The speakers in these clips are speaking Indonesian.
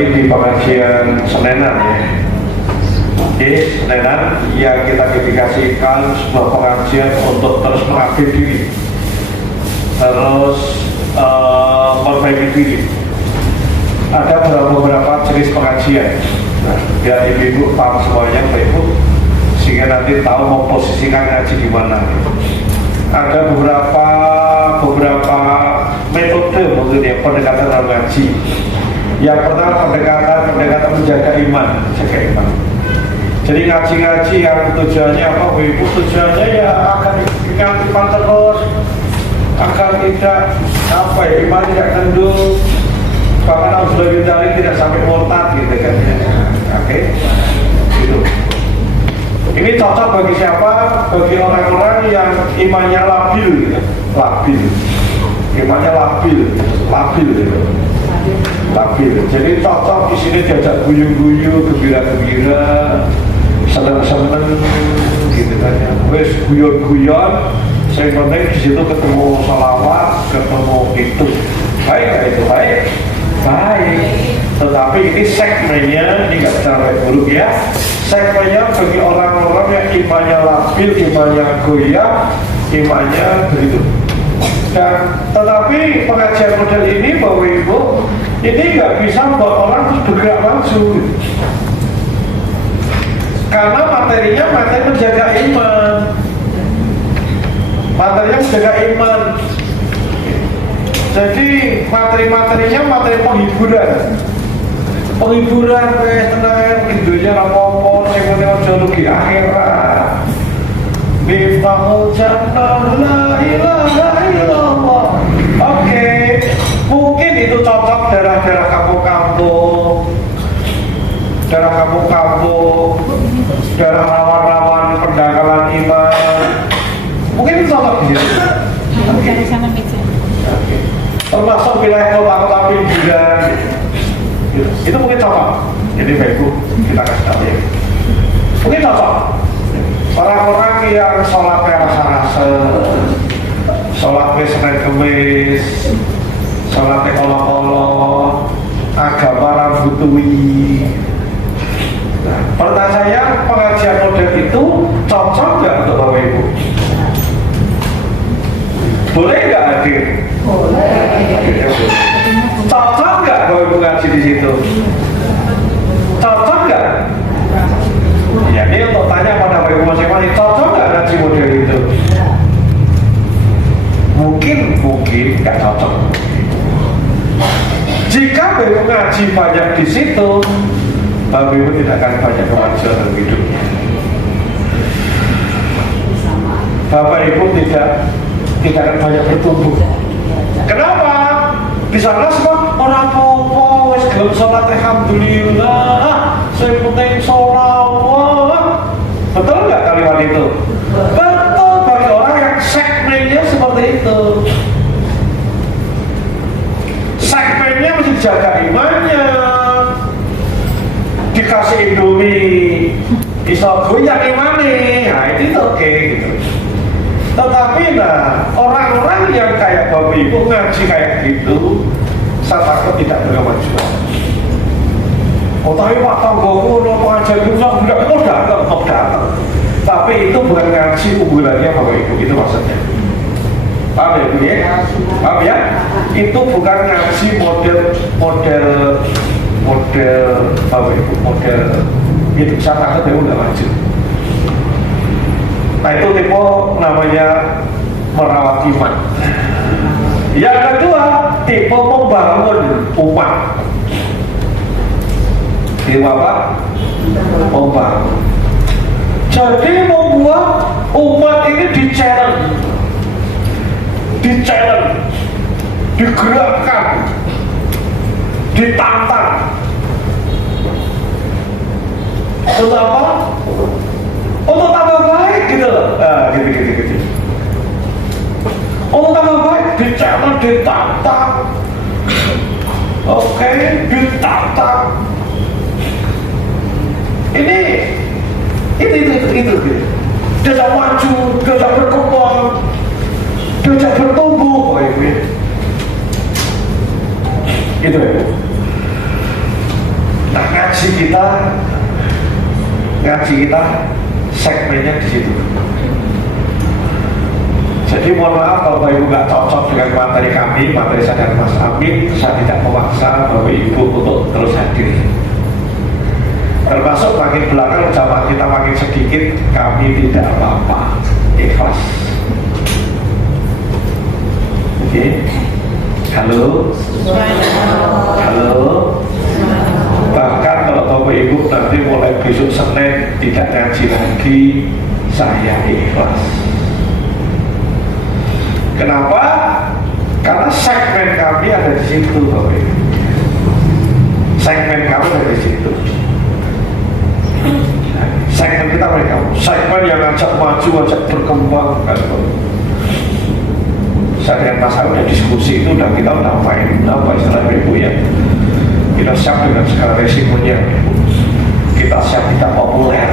kembali di pengajian Senenan ya. Oke, Senenan yang kita dedikasikan sebuah pengajian untuk terus mengabdi diri, terus memperbaiki diri. Ada beberapa jenis pengajian. Nah, biar ibu-ibu paham semuanya, Pak Ibu, sehingga nanti tahu mau posisikan ngaji di mana. Ada beberapa metode mungkin ya pendekatan dalam ngaji. Yang pertama pendekatan menjaga iman. Jadi ngaji-ngaji yang tujuannya apa, Bu Ibu? Tujuannya ya agar iman terus, agar tidak iman tidak kendul, bahkan harus lebih dari tidak sampai murtad gitu kan ya. Oke, gitu. Ini cocok bagi siapa? Bagi orang-orang yang imannya labil, gitu. Imannya labil gitu. Labil. Jadi cocok di sini diajak guyu-guyu, gembira-gembira, seneng-seneng gitu kan ya. Wes guyon-guyon, saya penting di situ ketemu salawat, ketemu itu. Baik. Tetapi ini segmennya, ini nggak sampai buruk ya. Segmennya bagi orang-orang yang imannya labil, imannya goyah, imannya begitu. Dan tetapi pengajian model ini, Bapak Ibu, ini nggak bisa buat orang terus bergerak maju. Karena materinya materi menjaga iman. Materinya menjaga iman. Jadi materi-materinya materi penghiburan, tenang, Indonesia rapopo, semuanya geologi akhirat. Miftahul jannah la ilaha illallah. Oke, mungkin itu cocok daerah-daerah kampung-kampung, daerah rawan-rawan pendangkalan iman. Mungkin itu cocok dia. Termasuk wilayah kota-kota pinggiran, itu mungkin cocok. Jadi Bapak Ibu, kita kasih tahu ya. Mungkin cocok. Orang-orang yang sholatnya rasa-rasa, sholatnya Senin Kemis, sholatnya kolok-kolok, agama rambutui. Nah, pertanyaan saya, pengajian model itu cocok nggak untuk Bapak Ibu? Boleh nggak hadir? Boleh. Cocok nggak Bapak Ibu ngaji di situ? Cocok nggak? Ya, ini untuk tanya pada Bapak Ibu masing-masing, cocok nggak ngaji model itu? Mungkin nggak cocok. Jika Bapak Ibu ngaji banyak di situ, Bapak Ibu tidak akan banyak kemajuan dalam hidupnya. Bapak Ibu tidak akan banyak bertumbuh. Kenapa? Di sana semua orang popo, wes gelem sholat alhamdulillah, saya penting sholawat. Betul nggak kalimat itu? Betul bagi orang yang segmennya seperti itu. Segmennya mesti jaga imannya. Dikasih Indomie, bisa goyang imannya, nah itu oke gitu. Tetapi orang-orang yang kayak Bapak Ibu ngaji kayak gitu, saya takut tidak berkemajuan. Oh tapi Pak Tanggoku no pengajian itu mau datang. Tapi itu bukan ngaji unggulannya Bapak Ibu, itu maksudnya. Paham ya Bu ya? Paham ya? Itu bukan ngaji model Bapak Ibu, model itu saya takut ya udah maju. Nah itu tipe namanya merawat iman. Yang kedua, tipe membangun umat. Tipe apa? Membangun. Jadi membuat umat ini di-challenge, digerakkan, ditantang. Untuk apa? Untuk tambah baik gitu loh. Gitu. Untuk tambah baik, di-challenge, ditantang. Oke, ditantang. Ini diajak maju, diajak berkembang, diajak bertumbuh, gitu ya. kita segmennya di situ. Jadi mohon maaf kalau Bapak Ibu nggak cocok dengan materi kami, materi saya dan Mas Amin, saya tidak memaksa Bapak Ibu untuk terus hadir. Termasuk makin belakang jamaah kita makin sedikit, kami tidak apa-apa, ikhlas. Oke, halo, halo. Bahkan kalau Bapak Ibu nanti mulai besok Senin tidak ngaji lagi, saya ikhlas. Kenapa? Karena segmen kami ada di situ, Bapak Ibu. Segmen kami ada di situ. Segmen kita mereka, segmen yang ngajak maju, ngajak berkembang kan. Saya dengan Mas udah diskusi itu, kita udah main apa istilah Ibu ya. Kita siap dengan segala resikonya. Kita siap tidak populer.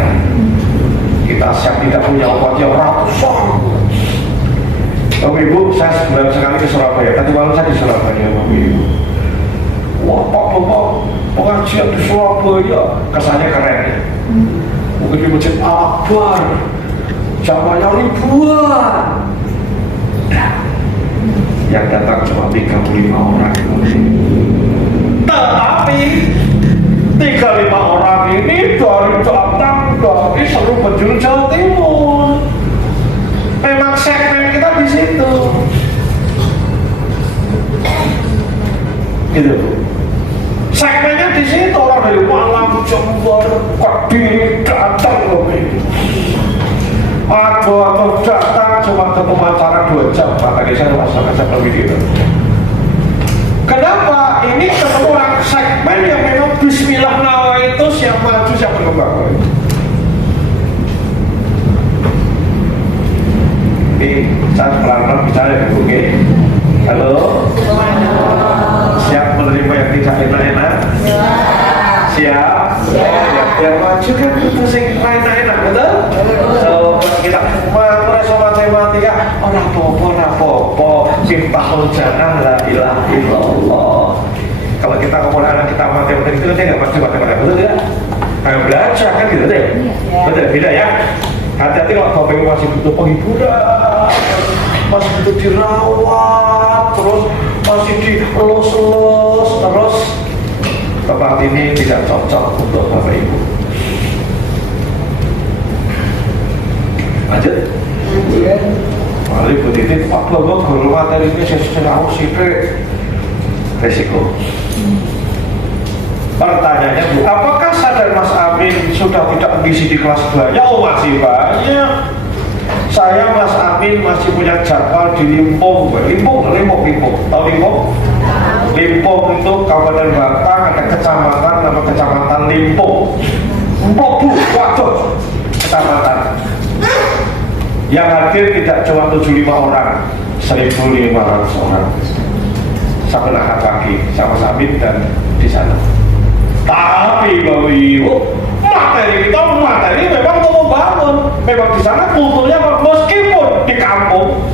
Kita siap tidak punya obat yang ratusan. Bapak Ibu, saya sebulan sekali ke Surabaya. Tadi malam saya di Surabaya, Bapak Ibu. Wah, Bapak, pengajian di Surabaya kesannya keren ya. Mungkin di Masjid Al-Akbar jamaahnya ribuan. Yang datang cuma 35 orang. Tetapi 35 orang ini datang dari seluruh penjuru Jawa Timur. Memang segmen kita di situ. Gitu. Segmennya di situ, orang dari Malang, Jember, Kediri datang loh ini. Atau datang cuma ke pemacara 2 jam, makanya saya rasakan video. Kenapa? Ini ketemu orang segmen yang memang bismillah nawa itu siap maju, siap berkembang. Saya pelan-pelan bicara ya Bu. Halo, siap menerima yang tidak enak-enak? Siap? Yang maju kan itu sing enak-enak, betul? So, kita merasa matematika, ora apa-apa, simpah jangan la ilaha illallah. Kalau kita ngomong anak kita matematika itu dia nggak pasti matematika, betul ya? Kayak belajar kan gitu deh, betul beda ya. Hati-hati kalau Bapak Ibu masih butuh penghiburan, masih butuh dirawat, terus masih dielus-elus, terus tempat ini tidak cocok untuk Bapak Ibu. Lanjut. Mari Bu Titi, Pak Bapak guru materi ini saya harus sidik resiko. Pertanyaannya Bu, apakah saya dan Mas Amin sudah tidak mengisi di kelas 2-nya? Oh masih banyak. Saya Mas Amin masih punya jadwal di Limpung. Tahu Limpung? Limpung itu Kabupaten Batang, ada kecamatan nama kecamatan Limpung. Bu, waduh, kecamatan. Yang hadir tidak cuma 75 orang, 1.500 orang. Sampai angkat kaki sama Mas Amin dan di sana. Tapi Bapak Ibu, materi memang untuk membangun. Memang di sana kulturnya meskipun di kampung,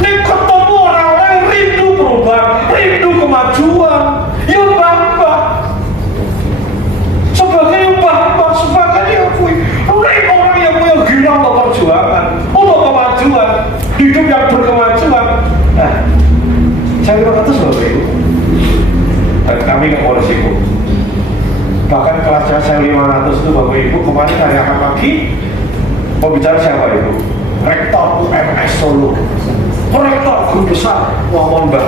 ini ketemu orang-orang yang rindu perubahan, rindu kemajuan, yang bangga. Sebagai yang bangga, sebagai yang orang yang punya gila untuk perjuangan, untuk kemajuan, hidup yang berkemajuan. Nah, saya 500 Bapak Ibu, dan kami nggak mau resiko. Bahkan kelasnya saya 500 itu Bapak Ibu kemarin hari akan pagi mau bicara siapa itu? Rektor UMS Solo, rektor guru besar ngomong mbak.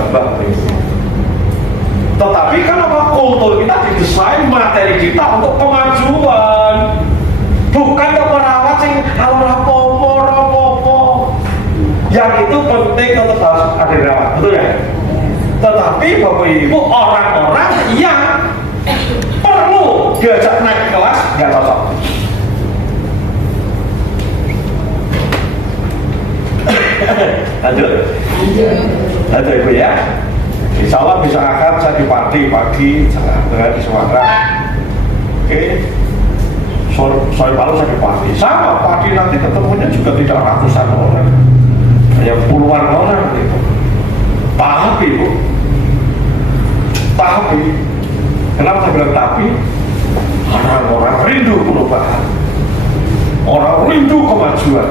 Tetapi kan apa, kultur kita didesain materi kita untuk kemajuan, bukan untuk merawat sing rapopo. Yang itu penting tetap harus ada rawat, betul ya? Tetapi Bapak Ibu, orang-orang yang perlu diajak naik kelas nggak cocok. Lanjut Ibu ya. Insya Allah bisa akan saya di pagi dengan di Sumatera. Oke. Sore malam saya di pagi. Sama pagi nanti ketemunya juga tidak ratusan orang, hanya puluhan orang gitu. Tapi kenapa saya bilang tapi? Orang-orang rindu perubahan. orang rindu kemajuan,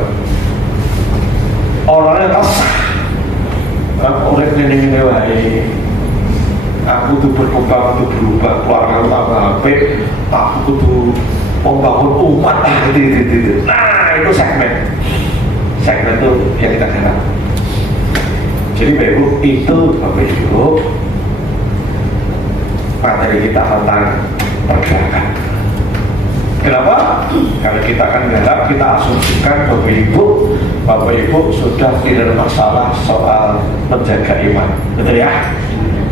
orangnya kesah. Orang ini wae, aku tuh berkembang, tuh berubah, keluarga tambah apik, aku tuh membangun umat gitu. Nah itu segmen itu yang kita kenal. Jadi Bapak Ibu, itu Bapak Ibu materi kita tentang pergerakan. Kenapa? Karena kita akan garap, kita asumsikan Bapak Ibu sudah tidak ada masalah soal menjaga iman, betul ya?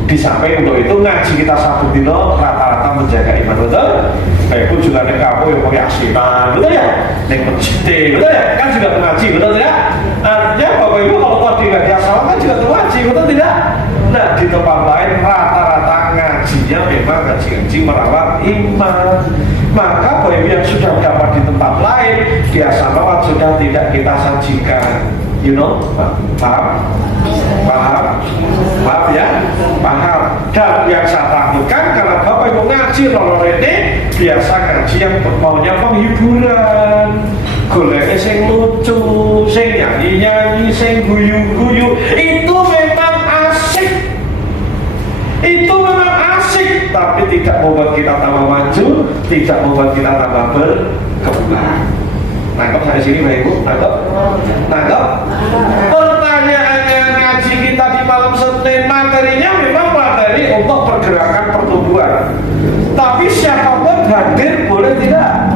Di samping untuk itu ngaji kita Sabtu dino rata-rata menjaga iman, betul? Bapak Ibu juga ada kamu yang pakai asinan, betul ya? Yang mencintai, betul ya? Kan juga mengaji, betul ya? Artinya Bapak Ibu kalau tadi nggak diasalkan kan juga mengaji, betul tidak? Nah di tempat lain rata-rata ngajinya memang ngaji merawat iman. Maka Bapak Ibu yang sudah dapat di tempat lain dia salawat sudah tidak kita sajikan, paham ya, paham. Dan yang saya takutkan karena Bapak Ibu ngaji lororene biasa ngaji yang maunya penghiburan, goleknya sing lucu, sing nyanyi, sing guyu-guyu, itu memang asik. Itu memang asik, tapi tidak membuat kita tambah maju, tidak membuat kita tambah berkembang. Nangkep sampai sini Bapak Ibu? Nangkep? Pertanyaannya ngaji kita di malam Senin, materinya memang materi untuk pergerakan pertumbuhan. Tapi siapapun hadir boleh tidak?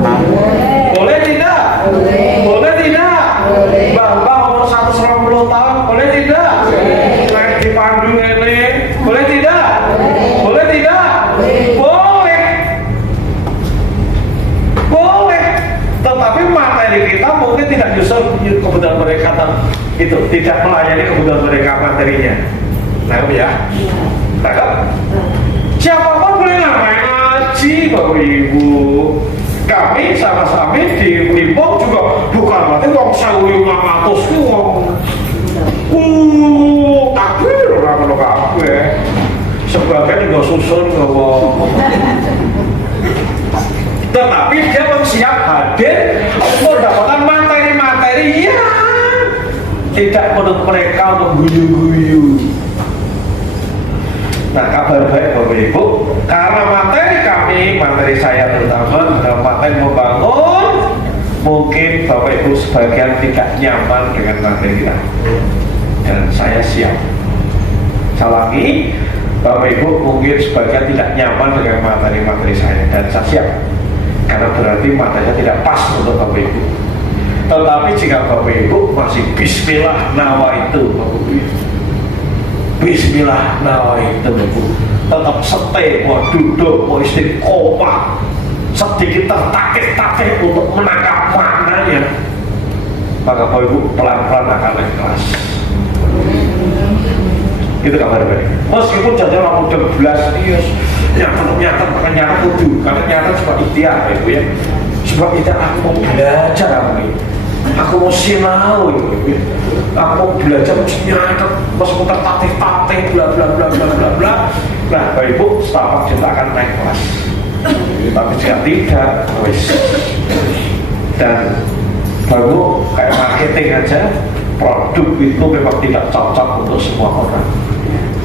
Boleh tidak? Boleh tidak? Bapak umur 120 tahun boleh tidak? Naik di panggung ini boleh tidak? Boleh tidak? Boleh. Tetapi materi kita mungkin tidak justru kebutuhan mereka itu tidak melayani kebutuhan mereka materinya. Nah ya, tangkap? Siapapun boleh ngapain ngaji Bapak Ibu. Kami sama-sama di Limpong juga bukan berarti wong 1.500 itu wong takbir orang kabeh. Sebagian juga susun ngomong. Tetapi dia siap hadir untuk mendapatkan materi-materi yang tidak menurut mereka mengguyu-guyu. Nah kabar baik Bapak Ibu, karena materi saya terutama adalah materi membangun. Mungkin Bapak Ibu sebagian tidak nyaman dengan materi kita, dan saya siap. Salangi, Bapak Ibu mungkin sebagian tidak nyaman dengan materi-materi saya, dan saya siap. Karena berarti materinya tidak pas untuk Bapak Ibu. Tetapi jika Bapak Ibu masih Bismillah nawaitu Bapak Ibu, Bismillah nawaitu Bapak, tetap stay, mau duduk, mau istiqomah, sedikit tertatih-tatih untuk menangkap maknanya, maka Bapak Ibu pelan-pelan akan naik kelas. Itu kabar baik. Meskipun jajan lampu 12 iya, nyata kudu, karena nyata sebab ikhtiar Ibu ya. Sebab itu aku mau belajar aku mau sinau Ibu ya. Aku mau belajar nyata, meskipun tertatih-tatih bla bla bla bla bla bla. Nah Bapak Ibu setapak kita akan naik kelas. Tapi jika tidak, wis. Dan baru kayak marketing aja, produk itu memang tidak cocok untuk semua orang.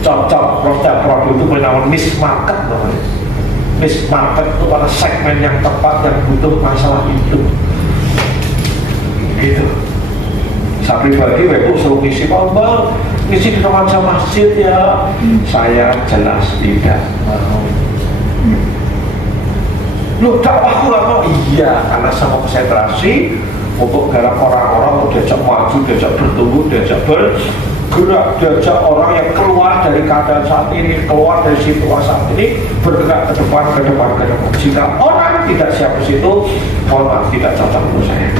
Cocok produk itu memang niche market namanya. Niche market itu pada segmen yang tepat yang butuh masalah itu. Gitu. Saya pribadi Bapak suruh ngisi Bang, ngisi di nuansa masjid ya. Saya jelas tidak mau. Loh dakwahku gak mau? Iya, karena saya mau konsentrasi untuk garap orang-orang, untuk diajak maju, diajak bertumbuh, diajak bergerak, diajak orang yang keluar dari keadaan saat ini, keluar dari situasi saat ini, bergerak ke depan. Jika orang tidak siap ke situ, mohon maaf, tidak cocok untuk saya.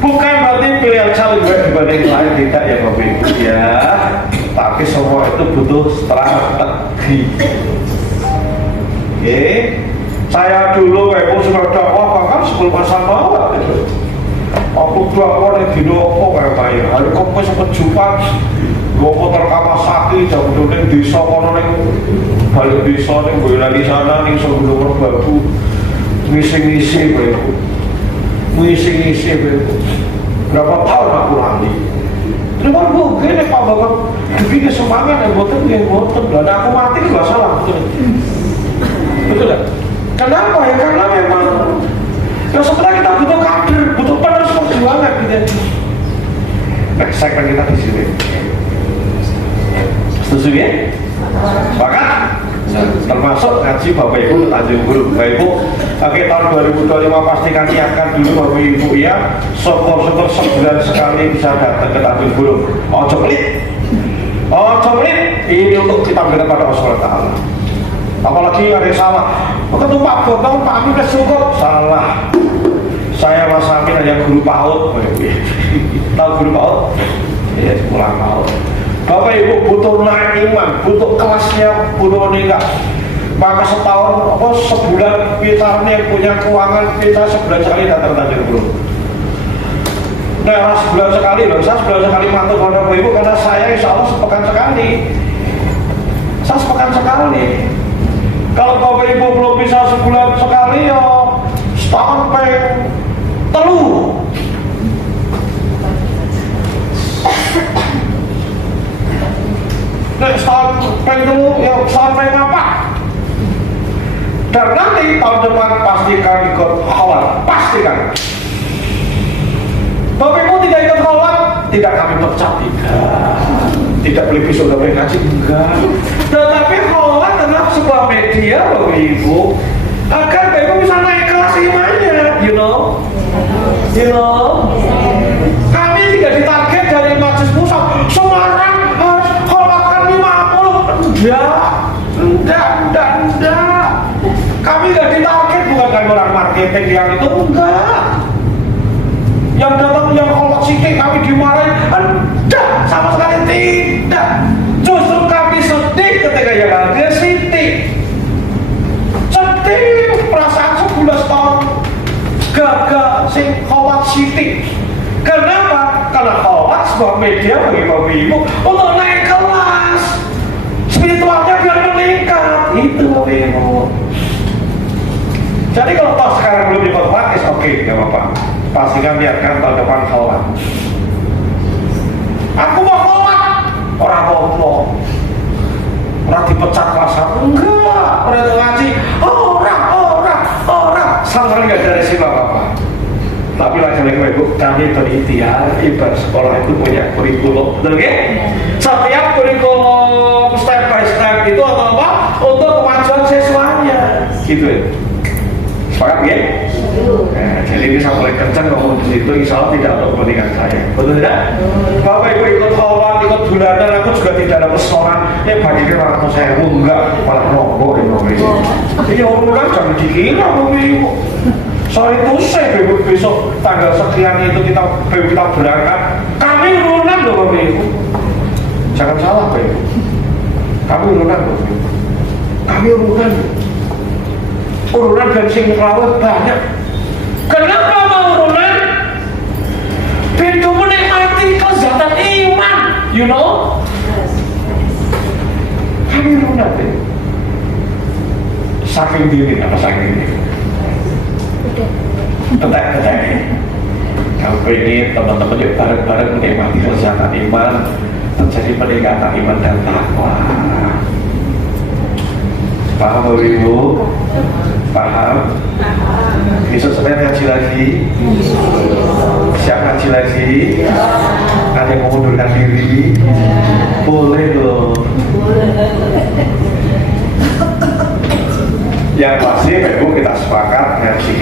Bukan berarti pilihan saya lebih baik dibanding lain, tidak ya Bapak Ibu ya. Tapi semua itu butuh strategi. Oke, saya dulu Bapak Ibu sudah dakwah bahkan sebelum masa mawar itu. Aku dakwah di Dino kayak bayar. Hari Kamis sempat Jumat, gua motor Kawasaki jam dulu di desa kono ning balik desa ning Boyolali sana ning sebelum Babu ngisi-ngisi Bapak Ibu. ngisi-ngisi berapa tahun aku lali. Terima gue gini Pak Bapak bikin semangat ya boten dan aku mati nggak salah betul kan? Kenapa ya? Karena memang ya sebenarnya kita butuh kader, butuh penerus perjuangan gitu. Next segmen kita di sini. Setuju ya? Sepakat? Termasuk ngaji Bapak Ibu Tanjung Guru. Bapak Ibu, oke, tahun 2025 pastikan niatkan dulu Bapak Ibu ya, syukur-syukur sebulan sekali bisa datang ke Tanjung Guru. Ojo pelit, ini untuk kita berikan pada Allah Ta'ala. Apalagi ada yang salah, waktu Pak Botong, Pak Amin syukur, salah. Saya Mas Amin hanya guru PAUD. Tahu guru PAUD? Ya, pulang PAUD. Bapak Ibu butuh naik iman, butuh kelasnya, butuh meningkat. Maka setahun, sebulan kita yang punya keuangan, kita sebulan sekali datang Tanjung Guru. Nah, sebulan sekali loh, saya sebulan sekali mantu kepada Bapak Ibu karena saya insya Allah sepekan sekali. Saya sepekan sekali. Kalau Bapak Ibu belum bisa sebulan sekali, ya setahun telu. Nah, setahun telu, ya setahun apa? Dan nanti tahun depan pastikan ikut khawat, pastikan. Bapak Ibu tidak ikut khawat, tidak kami pecat, tidak beli pisau dan beli ngaji, enggak. Tetapi khawat adalah sebuah media Bapak Ibu agar Bapak Ibu bisa naik kelas imannya, you know. Kami tidak ditarget dari Majelis Musab Semarang harus khawatkan 50. Enggak. Kami tidak ditarget, bukan dari orang marketing yang itu, enggak. Yang datang yang khawat sikit kami dimarahin, enggak, sama sekali tidak. Justru kami sedih ketika yang ada sedih perasaan 11 tahun gagal sing khawat sikit. Kenapa? Karena khawat sebuah media bagi Bapak Ibu untuk naik kelas spiritualnya biar meningkat. Itu Bapak Ibu. Jadi kalau toh sekarang belum ikut khawat, oke, gak apa-apa. Pastikan niatkan tahun depan khawat. Aku mau khawat, orang ngomong, orang dipecat kelas enggak, orang itu ngaji, orang sama sekali nggak ada resiko apa-apa. Tapi lagi-lagi Ibu, kami berikhtiar, ibarat sekolah itu punya kurikulum, betul nggak? Setiap kurikulum step by step itu atau apa? Untuk kemajuan siswanya, gitu ya. Sepakat ya? Nah, jadi bisa mulai kencang ngomong di situ, insya Allah tidak untuk kepentingan saya, betul tidak? Bapak Ibu ikut khawat, ikut bulanan, aku juga tidak ada restoran. Bagikan orang saya enggak, malah nombok ya Bapak Ibu. Ini urunan jangan dikira Bapak Ibu. Soal itu saya Bapak besok tanggal sekian itu kita berangkat. Kami urunan loh Bapak Ibu. Jangan salah Bapak Ibu. Kami urunan Bapak Ibu. Kami urunan. Urunan bensin kelawat banyak. Kenapa mau urunan? Pintu menikmati kelezatan iman, you know? Kami urunan deh. Saking diri apa saking diri? Ketek. Kalau ini teman-teman yuk bareng-bareng menikmati kelezatan iman, terjadi peningkatan iman dan takwa. Paham Bapak Ibu? Paham? Besok Senin ngaji lagi? Siap ngaji lagi? Ada yang mau mundurkan diri? Boleh loh. Yang pasti Ibu kita sepakat ngaji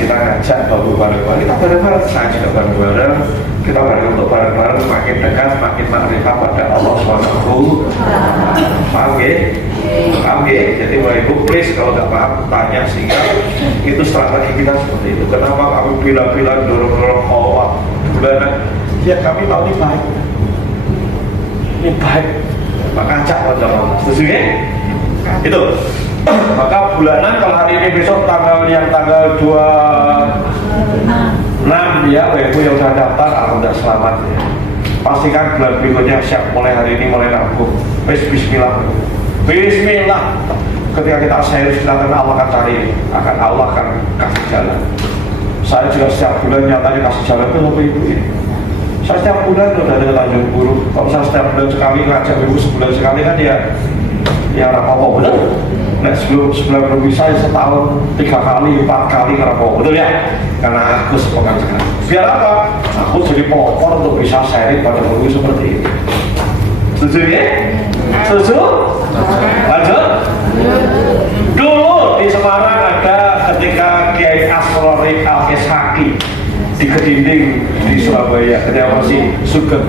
kita ngajak Bapak bareng-bareng, kita bareng-bareng ngaji bareng-bareng, kita bareng untuk bareng-bareng makin dekat, makin makrifat pada Allah SWT. Paham ya? Jadi Bapak Ibu please kalau nggak paham tanya sehingga itu strategi kita seperti itu. Kenapa kami bilang-bilang dorong-dorong khawat bulanan? Ya kami tahu ini baik, maka ajak teman-teman. Setuju ya? Itu. Maka bulanan kalau hari ini besok tanggal 26 ya Bapak Ibu yang sudah daftar, alhamdulillah selamat ya. Pastikan bulan berikutnya siap, mulai hari ini mulai nabung. Bismillah. Ketika kita serius, kita akan Allah akan cari, Allah akan kasih jalan. Saya juga setiap bulan nyatanya kasih jalan ke Bapak Ibu ya. Saya setiap bulan udah datang ke Tanjung Puru. Kalau saya setiap bulan sekali ngajak Ibu sebulan sekali kan ya apa betul. Nah sebelum bisa setahun 3 kali 4 kali apa betul ya. Karena aku sepengajaran. Biar apa? Aku jadi pelopor untuk bisa sharing pada guru seperti ini. Setuju ya? Setuju? Lanjut? Dulu di Semarang ada ketika Kiai Asrori Al-Ishaqi di Kedinding di Surabaya, ketika masih Sugeng.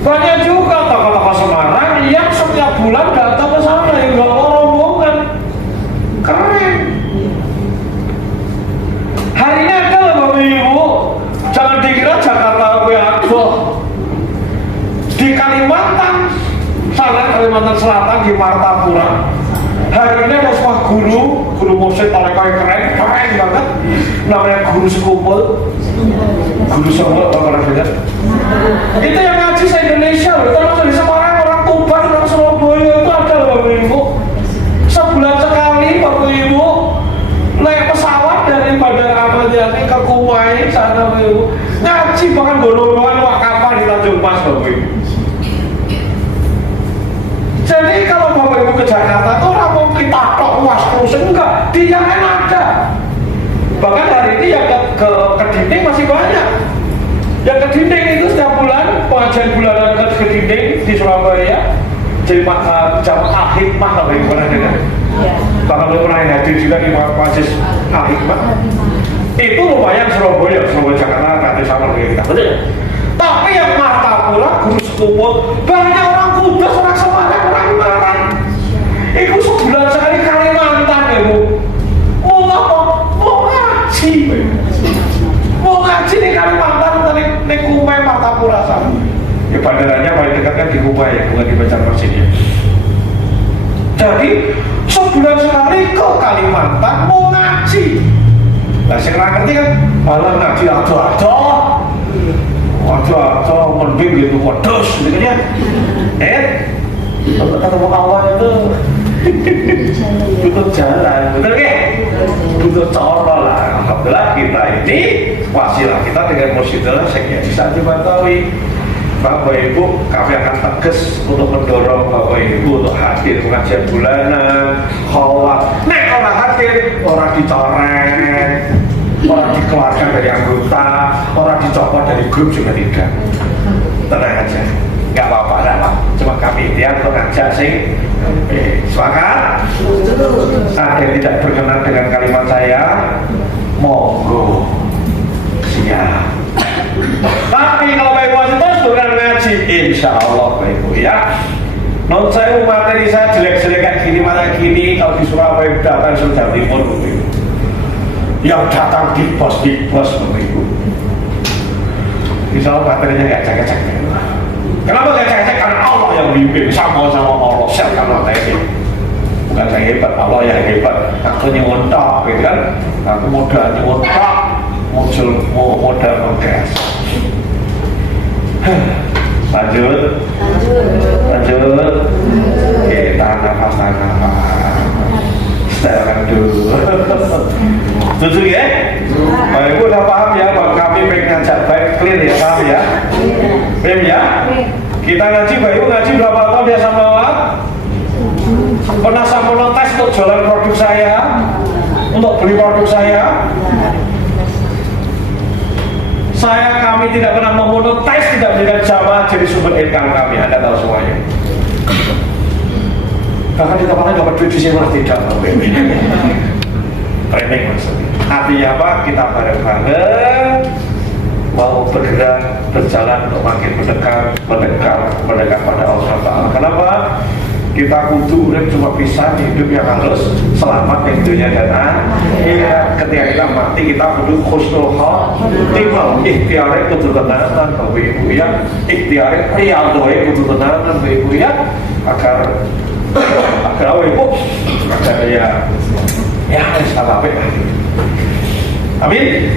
Banyak juga tokoh-tokoh Semarang yang setiap bulan datang ke sana yang nggak mau rombongan. Keren. Hari ini ada loh Bapak Ibu. Jangan dikira Jakarta Agung. Di Kalimantan, Kalimantan Selatan di Martapura. Hari ini ada sebuah guru musik tarekat yang keren banget. Namanya Guru Sekumpul. Guru Sekumpul, apa namanya? Itu yang ngaji se-Indonesia loh. Termasuk di Semarang, orang Tuban, orang Surabaya itu ada loh Bapak Ibu. Sebulan sekali Bapak Ibu naik pesawat dari Bandara Ahmad Yani ke Kuwait sana Bapak Ibu. Ngaji bahkan golongan wakapan di Tanjung Mas Bapak Ibu. Jadi kalau Bapak Ibu ke Jakarta itu orang mau kita tok luas terus enggak, dia kan ada. Bahkan hari ini yang ke Kedinding masih banyak. Yang ke Kedinding itu setiap bulan pengajian bulanan ke Kedinding di Surabaya. Jadi jamaah hikmah Bapak Ibu pernah dengar? Bahkan belum pernah hadir juga di majelis hikmah. Itu lumayan Surabaya Jakarta nanti sama dengan kita, betul? Tapi yang Martapura, Guru Sekumpul, banyak orang Kudus, orang Semarang, orang Semarang. Itu sebulan sekali Kalimantan ya Bu. Mau apa? Mau ngaji. Mau ngaji di Kalimantan, di Kumai Martapura sana. Ya bandaranya paling dekat kan di Kumai ya, bukan di Banjarmasin ya. Jadi sebulan sekali ke Kalimantan mau ngaji. Nah saya ngerti kan, malah ngaji ada. Ada mending gitu waduh gitu kan ya. Ketemu kawan itu butuh jalan, betul kan? Butuh cara lah. Alhamdulillah kita ini wasilah kita dengan Mursyidillah Syekh bisa dibantawi. Bapak Ibu kami akan tegas untuk mendorong Bapak Ibu untuk hadir pengajian bulanan, khawat. Nek orang hadir, orang dicoreng, orang dikeluarkan dari anggota, orang dicopot dari grup juga tidak. Tenang aja, nggak apa-apa lah. Cuma kami ikhtiar untuk ngajak sih. Sepakat? Ada yang tidak berkenan dengan kalimat saya, monggo. Siap. Tapi kalau Bapak Ibu masih terus bukan ngaji, insya Allah Bapak Ibu ya. Non saya materi saya jelek-jelek kayak gini, mata gini. Kalau di Surabaya datang sudah Timur Bapak Ibu. Yang datang di bos Bapak Ibu. Insya Allah materinya nggak cek-cek. Kenapa nggak cek-cek? Karena Allah yang bimbing, sama-sama Allah siapkan materi. Bukan saya hebat, Allah yang hebat. Aku nyontok, gitu kan? Aku modal nyontok, modal menggas. Lanjut. Oke, tahan nafas. Setelkan dulu. Setuju ya? Bapak Ibu udah paham ya bahwa kami pengen ngajak baik, clear ya, paham ya? Paham ya? Kita ngaji, Bapak Ibu ngaji berapa tahun dia sama Allah? Pernah saya monotes untuk jualan produk saya, untuk beli produk saya. Kami tidak pernah memonetis, tidak menjadikan jamaah jadi sumber income kami. Anda tahu semuanya. Bahkan di tempatnya dapat duit di sini malah tidak. Training maksudnya. Artinya apa? Kita bareng-bareng mau bergerak, berjalan untuk makin mendekat pada Allah Taala. Kenapa? Kita kudu urip cuma bisa hidup yang harus selamat di dunia dan akhirat. Ketika kita mati kita kudu khusnul khotimah. Ikhtiare kudu tenanan Bapak Ibu ya. Ikhtiare riyadhoe kudu tenanan Bapak Ibu ya. Agar Bapak Ibu agar ya apa-apa. Amin.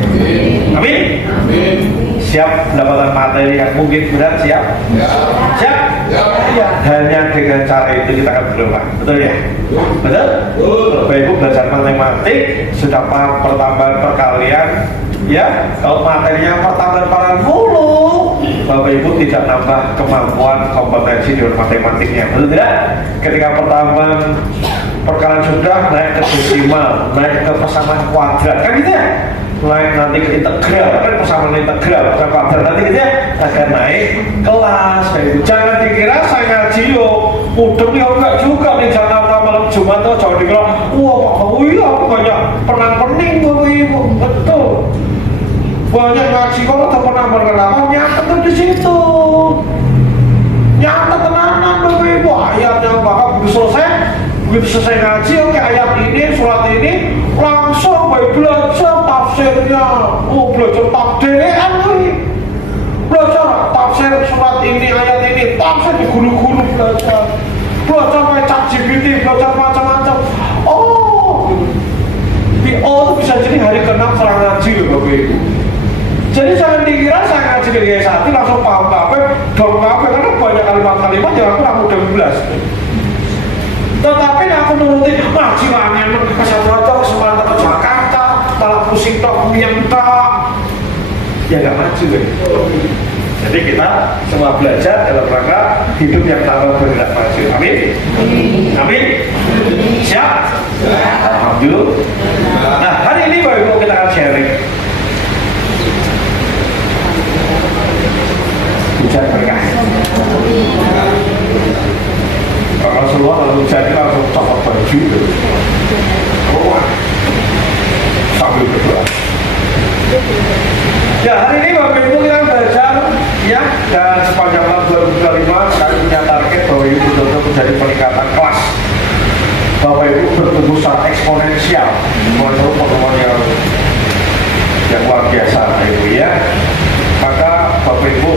Amin. Amin. Siap mendapatkan materi yang mungkin berat, siap? Ya. Siap? Ya. Hanya dengan cara itu kita akan berubah, betul ya? Betul? Bapak Ibu belajar matematik sudah paham pertambahan perkalian Ya, kalau materinya pertambahan mulu, Bapak Ibu tidak nambah kemampuan kompetensi di matematiknya, betul tidak? Ketika pertambahan perkalian sudah naik ke desimal, naik ke persamaan kuadrat, kan gitu ya? Naik nanti ke integral, kan persamaan integral, persamaan kuadrat nanti gitu ya? Akan naik kelas, Bapak Ibu. Jangan dikira saya ngaji yo, udah nih enggak juga nih Jakarta malam Jumat tuh jangan dikira, wah Pak Bawi aku banyak penang-pening Bapak Ibu, betul. Banyak ngaji kalau tak pernah berkelakuan nyatet tuh di situ, nyatet tenanan Bapak Ibu, ayatnya bakal begitu selesai ngaji, oke ayat ini, surat ini, langsung baik belajar tafsirnya, belajar takdiran nih, belajar tafsir surat ini, ayat ini, tafsir di guru-guru belajar pakai ChatGPT, belajar macam-macam. Itu bisa jadi hari ke-6 setelah ngaji loh Bapak Ibu. Jadi jangan dikira saya ngaji di GS1 langsung paham apa, dong apa, karena banyak kalimat-kalimat yang aku nggak mudah jelas. Tetapi aku nuruti ngaji angin ke satu aja ke Sumatera ke Jakarta, malah pusing tok yang tak, ya nggak maju kan. Jadi kita semua belajar dalam rangka hidup yang tambah bergerak maju. Amin. Amin. Siap? Alhamdulillah. Nah hari ini Bapak Ibu kita akan sharing hujan berkah. Kalau Rasulullah kalau hujan itu langsung copot baju sambil berdoa. Ya hari ini Bapak Ibu kita belajar ya, dan sepanjang tahun 2025 kami punya target bahwa ini betul-betul menjadi peningkatan kelas. Bapak Ibu bertumbuh secara eksponensial, menurut pertemuan yang luar biasa Bapak Ibu ya. Maka Bapak Ibu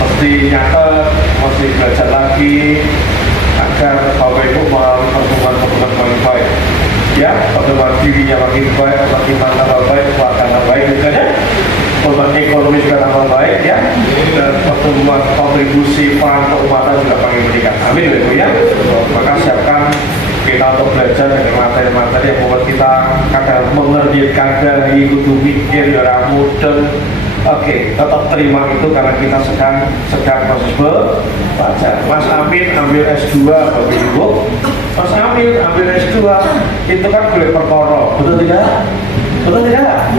mesti nyatet, mesti belajar lagi agar Bapak Ibu melalui pertemuan-pertemuan yang baik ya, pertemuan dirinya makin baik, makin tambah baik, keluarga tambah baik juga ya, pertemuan ekonomi juga tambah baik ya, dan pertemuan kontribusi peran keumatan juga makin meningkat. Amin Bapak Ibu ya. Maka siapkan kita untuk belajar dengan materi-materi yang membuat kita kadang mengerjakan dari kudu mikir ya mudeng. Oke, tetap terima itu karena kita sedang proses belajar. Mas Amin ambil S2 Bapak Ibu. Mas Amin ambil S2 itu kan kulit perkara, betul tidak? Betul tidak?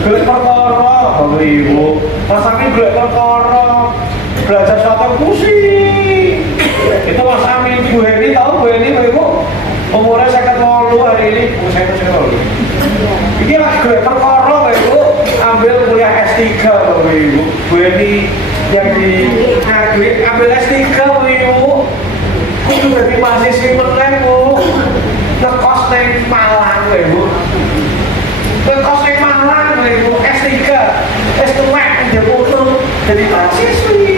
Kulit perkara Bapak Ibu. Mas Amin kulit perkara, belajar suatu pusing. Itu Mas Amin. Bu Heni tahu Bu Heni Bapak Ibu? Umurnya saya ketemu hari ini, saya ketemu. Ini lagi kulit perkara Bapak Ibu. Ambil kuliah S3 Bapak Ibu. Bu Eni yang di Ngagri ambil S3 Bapak Ibu. Kudu jadi mahasiswi meneng Bu. Ngekos neng Malang Bapak Ibu. Ngekos neng Malang Bapak Ibu. S3 S2 dia butuh jadi mahasiswi.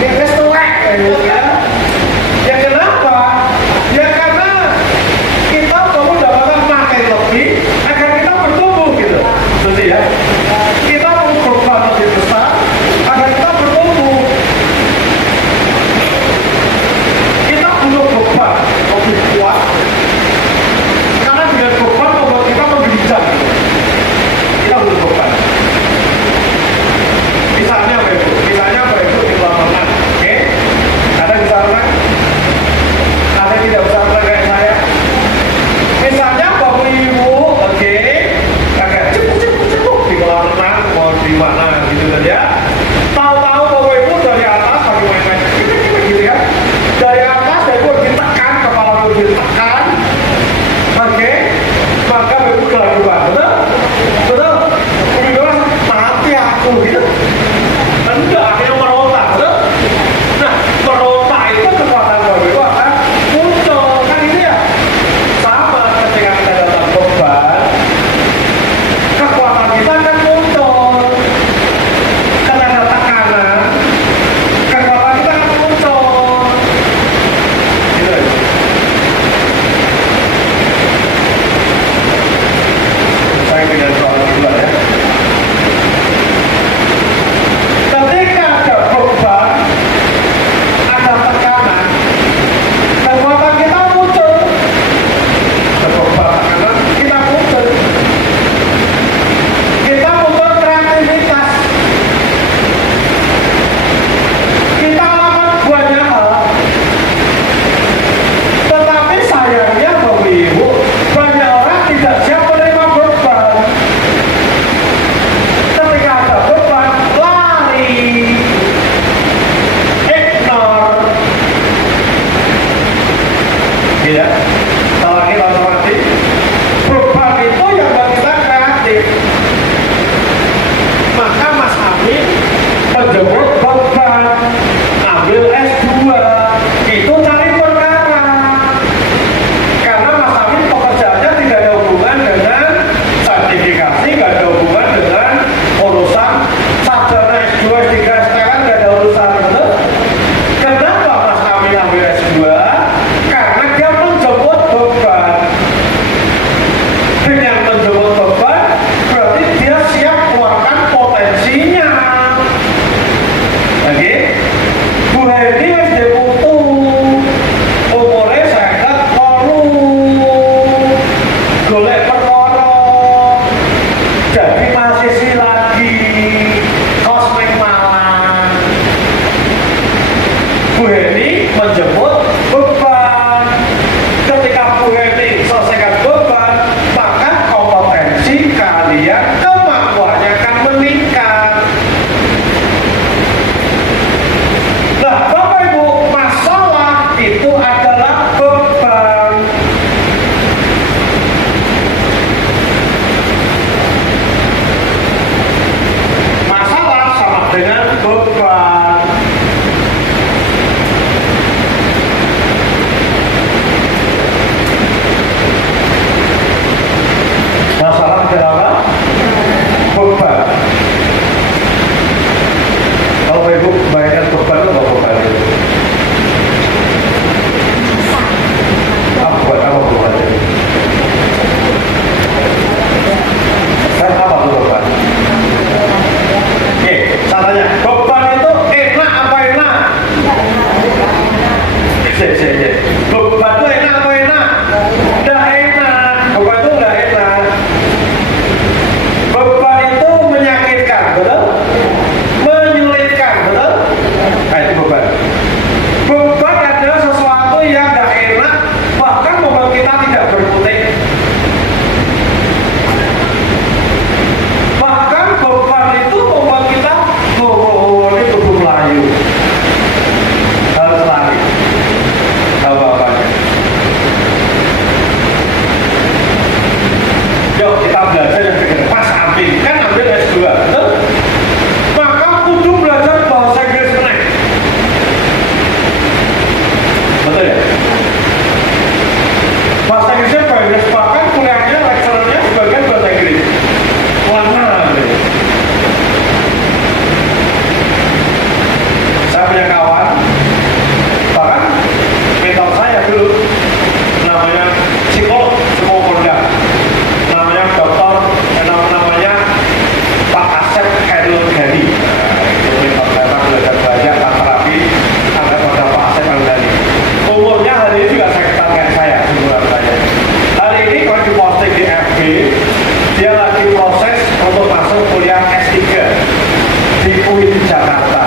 S2 Bapak Ibu ya. Ya kenapa? Ya karena kita perlu dapatkan materi lebih agar kita bertumbuh gitu. Jadi ya, kita mau berbuat lebih besar agar kita bertumbuh. Kita butuh beban lebih kuat karena dengan beban membuat kita menggelincir. Kita butuh beban. Misalnya Bapak Ibu, di lapangan, oke? Ada bisa renang? Ada tidak bisa renang kayak saya? Misalnya Bapak Ibu, oke, agak cepuk di kolam renang, mau di mana gitu kan ya? Tahu-tahu Bapak Ibu dari atas lagi main-main gitu ya? Dari atas Bapak Ibu ditekan, kepala Bapak Ibu ditekan, oke? Maka Bapak Ibu kelakuan, betul? Betul? Bapak Ibu mati aku gitu? Enggak, akhirnya merontak, betul? Nah, merontak itu kekuatan Bapak Ibu akan muncul, kan gitu ya? Sama ketika kita dalam beban, kekuatan kita akan muncul. Karena ada tekanan, kekuatan kita akan muncul. Gitu ya. ya. Kalau lagi otomatis beban itu yang buat kita kreatif. Maka Mas Amin menjemput beban, ambil S2, itu cari perkara. Karena Mas Amin pekerjaannya tidak ada hubungan dengan sertifikasi, tidak ada hubungan dengan urusan sarjana S2, S3, S3, tidak ada urusan itu. Kenapa Mas Amin ambil S2? Karena dia menjemput beban. Dengan menjemput beban, berarti dia siap keluarkan potensinya. Oke? Bu Heni wis deputu, umure 58, golek perkara, jadi mahasiswi lagi, kosmik Malang. Bu Heni menjemput beban. Ketika Bu Heni selesaikan beban, maka kompetensi kalian, kemampuannya akan meningkat. Nah, Bapak Ibu, masalah itu adalah beban. Masalah sama dengan beban. Masalah adalah apa? Beban. Kalau Bapak Ibu bayangkan beban itu apa beban itu? Buat apa beban itu? Saya apa itu beban? Oke, caranya beban itu enak apa enak? Beban itu enak apa enak? Udah enak. Beban itu udah enak. Beban itu menyakitkan, betul? Menyulitkan, betul? Nah, itu beban. Beban adalah sesuatu yang gak enak, bahkan membuat kita tidak berkutik. Bahkan beban itu membuat kita ini tubuh Melayu. Harus lari. Apa-apanya. Yuk kita belajar yang begini. Mas Amin kan ambil S2, betul? Maka kudu belajar bahasa Inggris meneh. Betul ya? Bahasa Inggrisnya bagus, bahkan kuliahnya, lecturernya sebagian bahasa Inggris. Warna gitu. Saya punya kawan, bahkan mentor saya dulu, namanya psikolog, semua kondang. Namanya dokter, namanya Pak Asep Khairul Ghani. Itu mentor saya, belajar banyak tentang terapi, ada pada Pak Asep Khairul Ghani. Umurnya hari ini juga sekitar kayak saya, umuran saya. Hari ini kalau diposting di FB, dia lagi proses untuk masuk kuliah S3 di UIN Jakarta.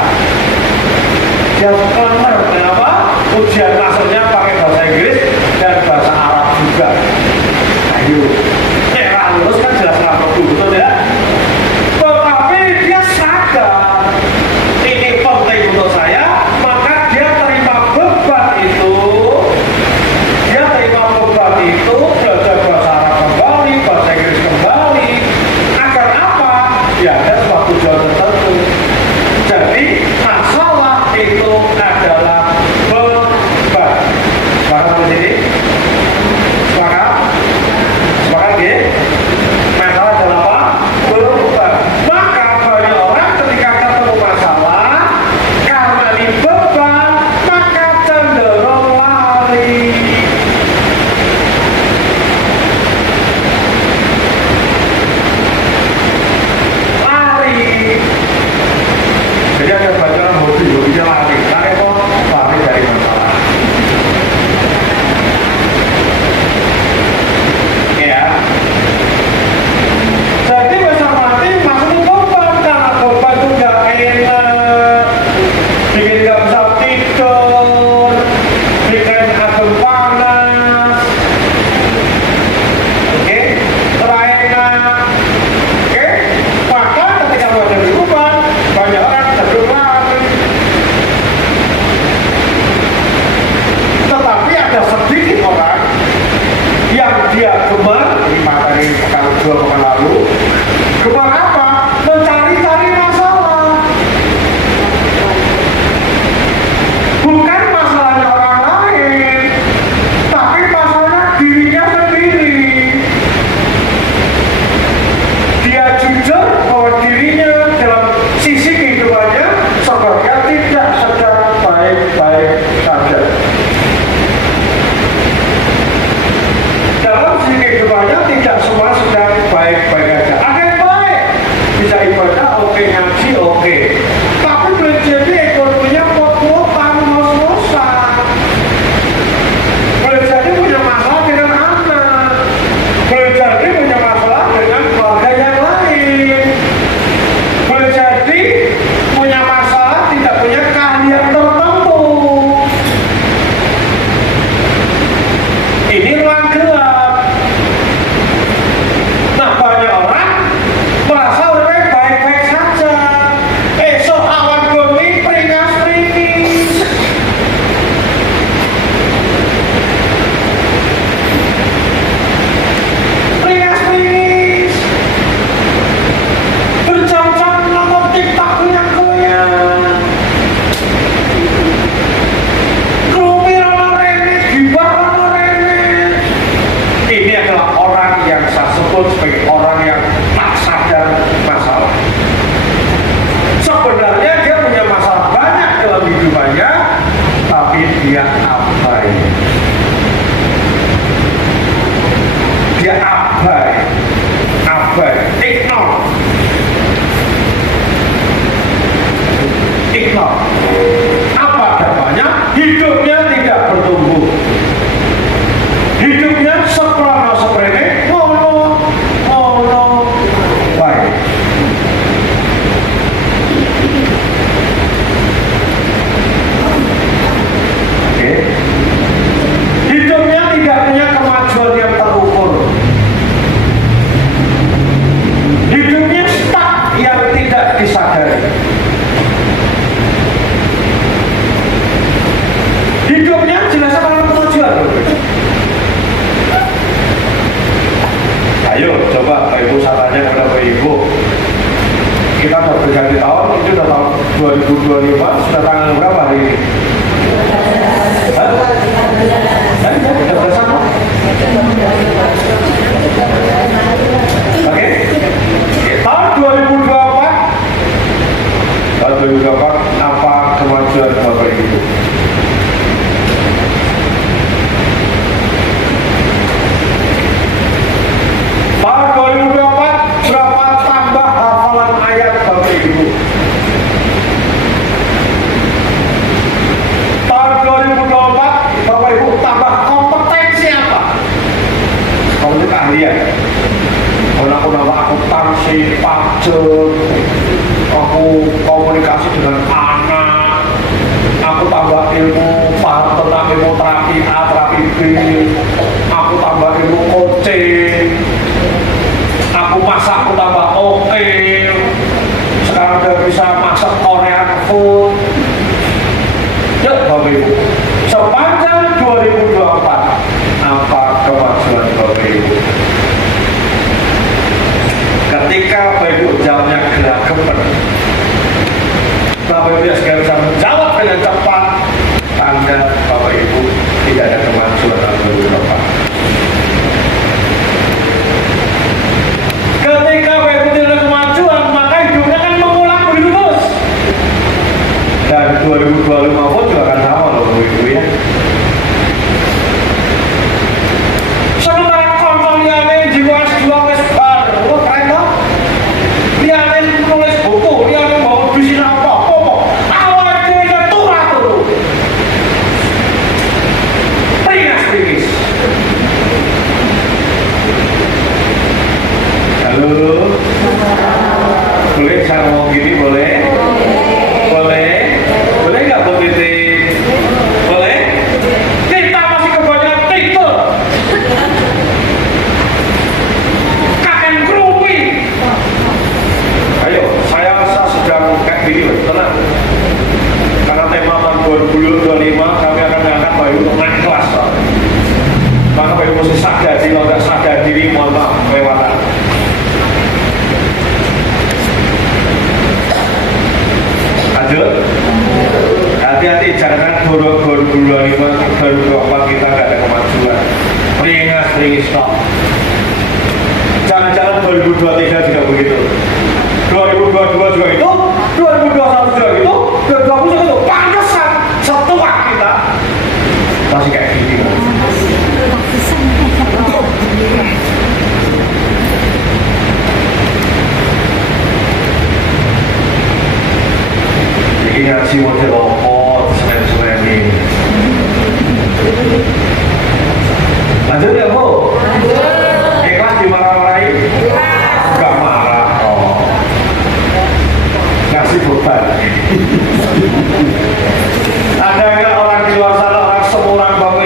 Dia kelar, kenapa? Ujian masuknya pakai bahasa Inggris dan bahasa Arab juga. Ayo, lulus kan jelas rapi, betul ya? Tetapi dia sadar ini penting untuk saya, maka dia terima beban itu. Dia terima beban itu, belajar bahasa Arab kembali, bahasa Inggris kembali. Agar apa? Ya ada sebuah tujuan tertentu. Jadi masalah itu adalah beban. dia abai. Dia abai, ignore. Apa dampaknya? Hidupnya tidak bertumbuh. Hidupnya seprene, ngono, baik. Oke. Hidupnya tidak punya kemajuan yang terukur. Hidupnya stuck yang tidak disadari. Hidupnya jelas apa kemajuan. Ayo coba Pak Ibu saya tanya kepada Pak Ibu. Kita sudah berganti tahun, itu sudah tahun 2025, sudah tanggal berapa hari ini? Sudah bersama? Oke. Tahun 2024, apa kemajuan Bapak Ibu? Tahun 2024 berapa tambah hafalan ayat Bapak Ibu? Tahun 2024 Bapak Ibu tambah kompetensi apa? Kamu itu keahlian. Kalau aku nambah akuntansi, pajak, aku komunikasi dengan anak, aku tambah ilmu tentang ilmu terapi A, terapi B, aku tambah ilmu coaching, aku masak, aku tambah oke. Sekarang udah bisa masak Korean food. Yuk Bapak Ibu, sepanjang 2024 apa kemajuan Bapak Ibu? Ketika Bapak Ibu jawabnya gelagapan, Bapak Ibu segera bisa menjawab dengan cepat, tanda Bapak Ibu tidak ada kemajuan dalam 2024. Ketika Bapak Ibu tidak ada kemajuan, maka hidupnya kan mengulang begitu terus. Dan 2025 pun juga akan sama loh Bapak Ibu ya. Sementara kontrol liane jiwa S2 wes bar, keren toh? Liane nulis buku, liane mau bisnis apa? Awal dia turu. Pringas. Halo. Boleh saya ngomong gini boleh? Boleh nggak Bu Titi? Boleh? Kita masih kebanyakan tidur. Kakek kerumpi. Ayo, saya sedang kayak gini, tenang. Karena tema tahun 2025 kami akan mengangkat Bayu untuk naik kelas. Maka Bayu mesti sadar diri, kalau nggak sadar diri, mohon maaf, kelewatan. Lanjut. Hati-hati, jangan 2025 kita nggak ada kemajuan. Pringis stop. Jangan-jangan 2023 juga begitu. 2022 juga itu, 2021 juga itu, 2020 itu. Pantesan setua kita masih kayak gini. Jadi ngaji model opo, semen-semen ini. Lanjut ya Bu? Ikhlas dimarah-marahi? Gak marah. Ngasih beban. Ada nggak orang di luar sana, orang semurang Bapak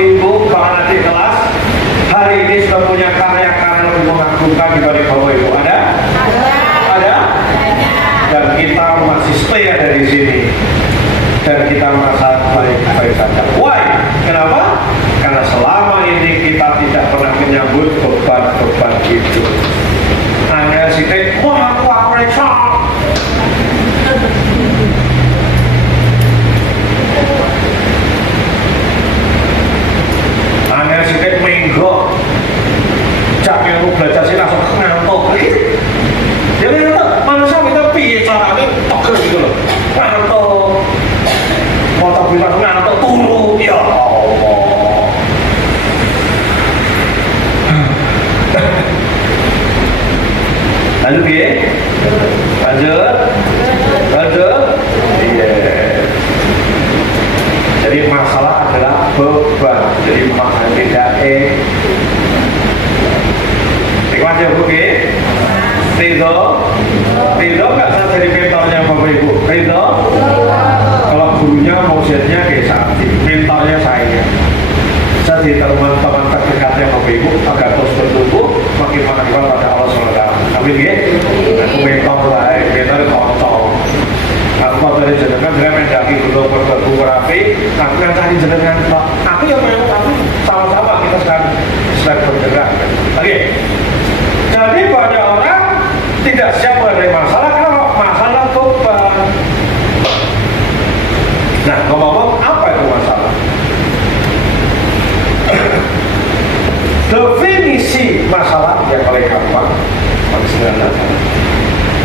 beban. Jadi makna tidak ikhlas ya Bu. Ridho nggak saya jadi mentornya Bapak Ibu. Ridho kalau gurunya muridnya kayak saat mentornya saya jadi teman-teman terdekatnya Bapak Ibu agar terus bertumbuh makin mengenal pada Allah SWT. Amin ya. Aku mentor lah, mentor konco. Aku mau dari jenengan dengan mendaki gunung berbuku berapi. Aku yang cari jenengan. Aku yang mau aku sama-sama kita sedang bergerak. Oke. Jadi banyak orang tidak siap menghadapi masalah karena masalah beban. Nah, ngomong-ngomong apa itu masalah? Definisi masalah yang paling gampang, paling sederhana.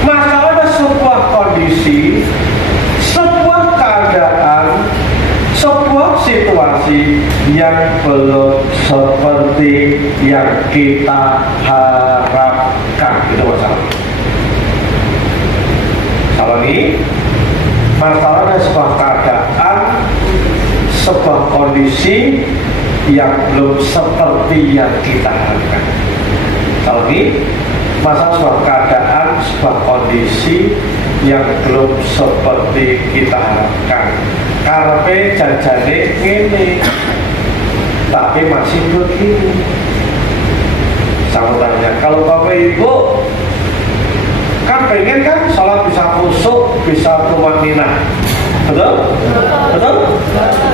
Masalah adalah sebuah kondisi, sebuah keadaan, sebuah situasi yang belum seperti yang kita harapkan. Itu masalah. Kalau ini masalah adalah sebuah keadaan, sebuah kondisi yang belum seperti yang kita harapkan. Kalau ini masalah sebuah keadaan, sebuah kondisi yang belum seperti kita harapkan. Karepe janjane ini, tapi masih begini. Saya tanya, kalau Bapak Ibu kan pengen kan sholat bisa khusyuk, bisa tumanninah, betul? Betul?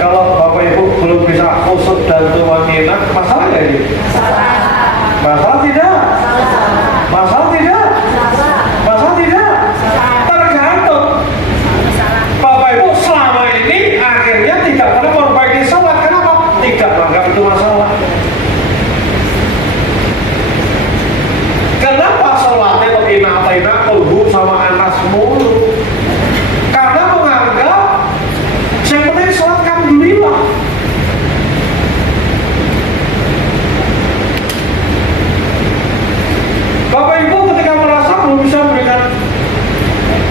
Kalau Bapak Ibu belum bisa khusyuk dan tumanninah, masalah nggak ini? Masalah tidak? Masalah tidak? Masalah tidak? Tergantung. Bapak Ibu selama ini akhirnya tidak pernah memperbaiki sholat. Kenapa? Tidak menganggap itu masalah. Kenapa sholatnya kok enak-enak kulhu sama anas mulu? Karena menganggap yang penting sholat alhamdulillah. Bapak Ibu ketika merasa belum bisa memberikan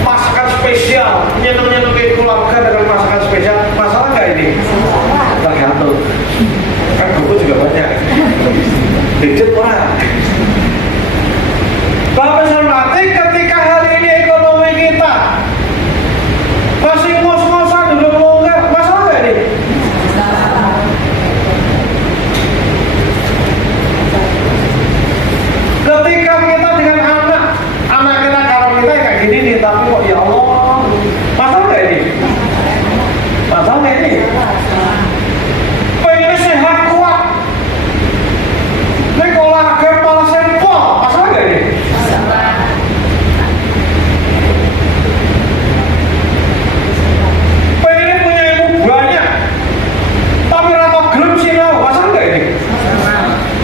masakan spesial, nyeneng-nyenengin keluarga dengan masakan spesial, masalah nggak ini? Tergantung. Kan buku juga banyak. Dikit orang. Bapak Ibu ketika hari ini ekonomi kita masih ngos-ngosan belum longgar, masalah nggak ini? Ketika kita dengan anak kita kalau kita kayak gini nih, tapi kok ya Allah, masalah nggak ini? Masalah nggak ini? Pengen sehat kuat, nek olahraga malah sempol, masalah nggak ini? Pengen punya ilmu banyak, tapi rata gelem sinau, masalah nggak ini?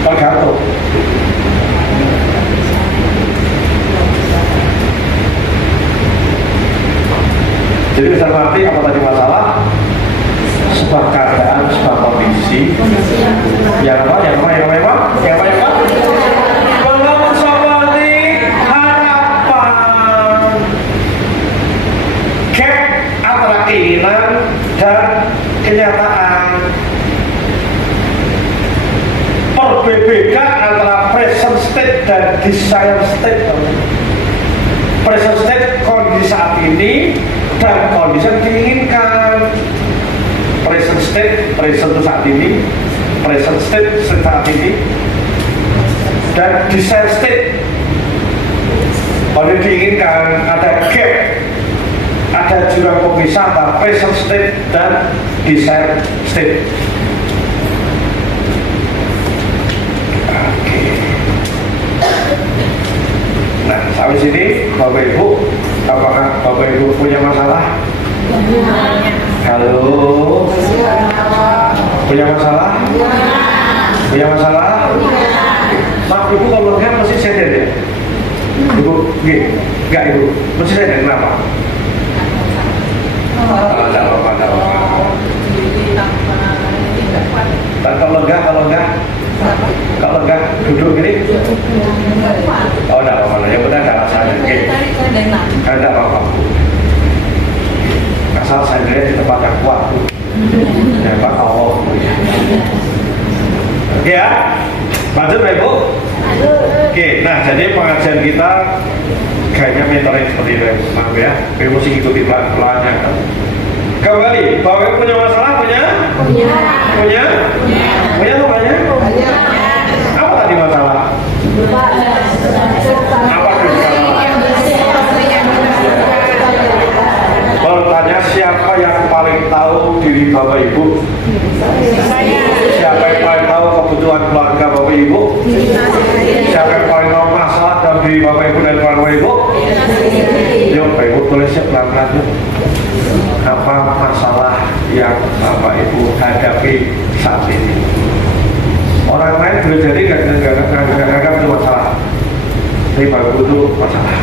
Tergantung. Jadi bisa arti apa tadi masalah? Sebuah keadaan, sebuah kondisi yang apa? Belum seperti harapan. Gap antara keinginan dan kenyataan. Perbedaan antara present state dan desired state. Present state kondisi saat ini dan kondisi yang diinginkan. Present state saat ini, present state saat ini, dan desired state kondisi diinginkan. Ada gap, ada jurang pemisah antara present state dan desired state. Oke. Nah, sampai sini Bapak Ibu, apakah Bapak Ibu punya masalah? Halo? Punya masalah? Punya masalah? Maaf Ibu, kalau enggak mesti sadar ya? Ibu, enggak Ibu, mesti sadar kenapa? Tidak apa-apa. Kalau enggak duduk gini? Oh, tidak apa-apa, yang benar ada rasanya. Tidak apa-apa. Asal saya lihat di tempat yang kuat. Ya Pak Allah. Lanjut Pak Ibu. Oke, nah jadi pengajian kita kayaknya mentoring seperti itu, maaf ya. Ibu mesti ikuti pelan-pelannya. Kembali, Bapak Ibu punya masalah? Punya? Punya tuh banyak? Apa tadi masalah? Apa tuh masalah? Kalau tanya siapa yang paling tahu diri Bapak Ibu? Siapa yang paling tahu kebutuhan keluarga Bapak Ibu? Siapa yang paling tahu masalah dalam diri Bapak Ibu dan keluarga Bapak Ibu? Yuk Bapak Ibu tulisnya pelan-pelan yuk. Apa masalah yang Bapak Ibu hadapi saat ini? Orang lain boleh jadi nggak itu masalah, tapi Bapak Ibu itu masalah.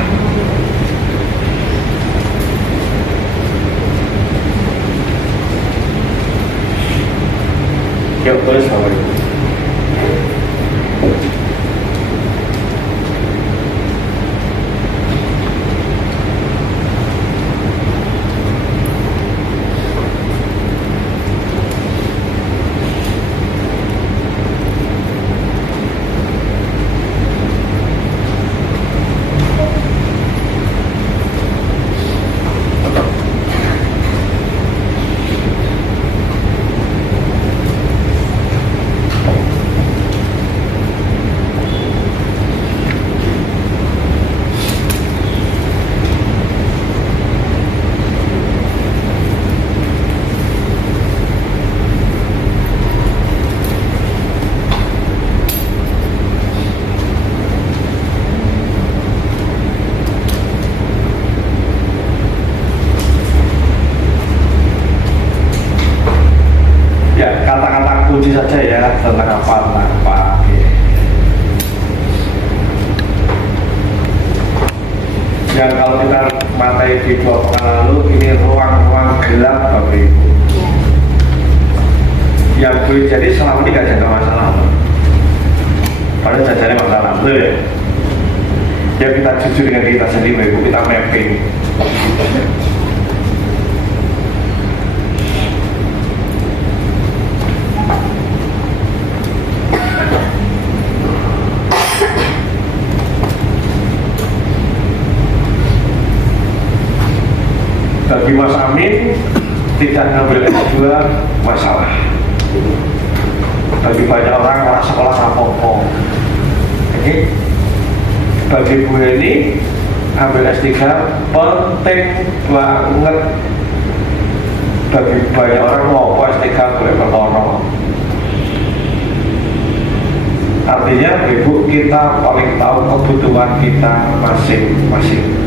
Yuk tulis Bapak Ibu. Kunci saja ya tentang apa. Yang kalau kita materi di 2 pekan lalu ini ruang-ruang gelap Bapak Ibu. Yang boleh jadi selama ini gak ada masalah. Padahal jajannya masalah, betul ya? Ya kita jujur dengan kita sendiri Bapak Ibu, kita mapping. Bagi Mas Amin tidak ngambil S2 masalah. Bagi banyak orang sekolah sapopo. Oke. Bagi Bu ini ambil S3 penting banget. Bagi banyak orang mau S3 boleh berkorong. Artinya Ibu kita paling tahu kebutuhan kita masing-masing.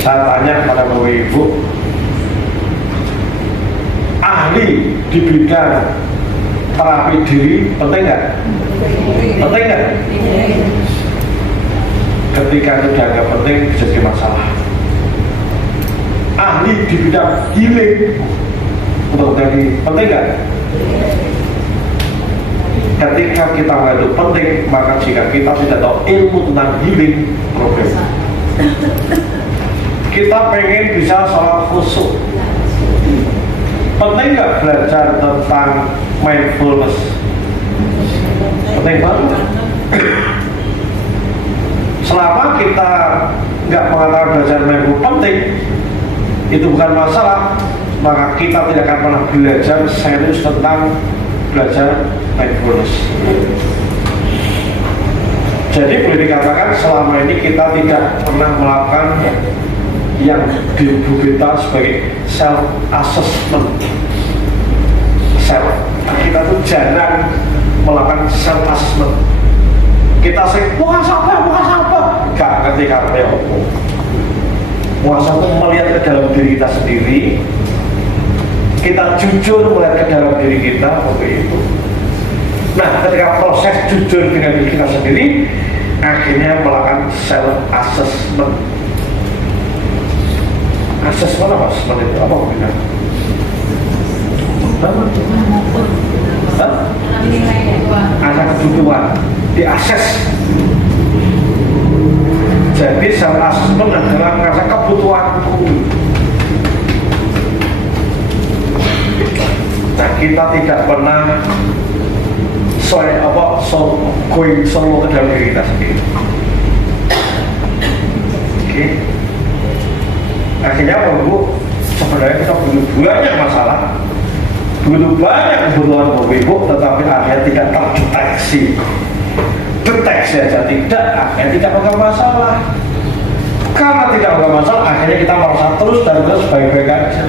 Saya tanya pada Bapak Ibu, ahli di bidang terapi diri penting nggak? Penting nggak? Ketika itu dianggap penting jadi masalah. Ahli di bidang healing untuk tadi penting nggak? Ketika kita menganggap itu penting, maka jika kita tidak tahu ilmu tentang healing, problem. Kita pengen bisa sholat khusyuk. Penting nggak belajar tentang mindfulness? Penting banget. Selama kita nggak mengatakan belajar mindfulness penting, itu bukan masalah, maka kita tidak akan pernah belajar serius tentang belajar mindfulness. Jadi boleh dikatakan selama ini kita tidak pernah melakukan yang dibuku kita sebagai self assessment. Kita tuh jarang melakukan self assessment. Kita sering muhasabah, gak ngerti karena apa. Muhasabah itu melihat ke dalam diri kita sendiri. Kita jujur melihat ke dalam diri kita, itu. Nah, ketika proses jujur dengan diri kita sendiri, akhirnya melakukan self assessment. Assessment apa? Assessment itu apa benar? Ada kebutuhan diakses. Jadi self assessment adalah merasa kebutuhanku. Nah, kita tidak pernah going solo ke dalam diri kita sendiri. Oke. Akhirnya apa Bu? Sebenarnya kita butuh banyak masalah, butuh banyak kebutuhan Bapak Ibu, tetapi akhirnya tidak terdeteksi. Deteksi aja tidak, akhirnya tidak ada masalah. Karena tidak ada masalah, akhirnya kita merasa terus dan terus baik-baik aja.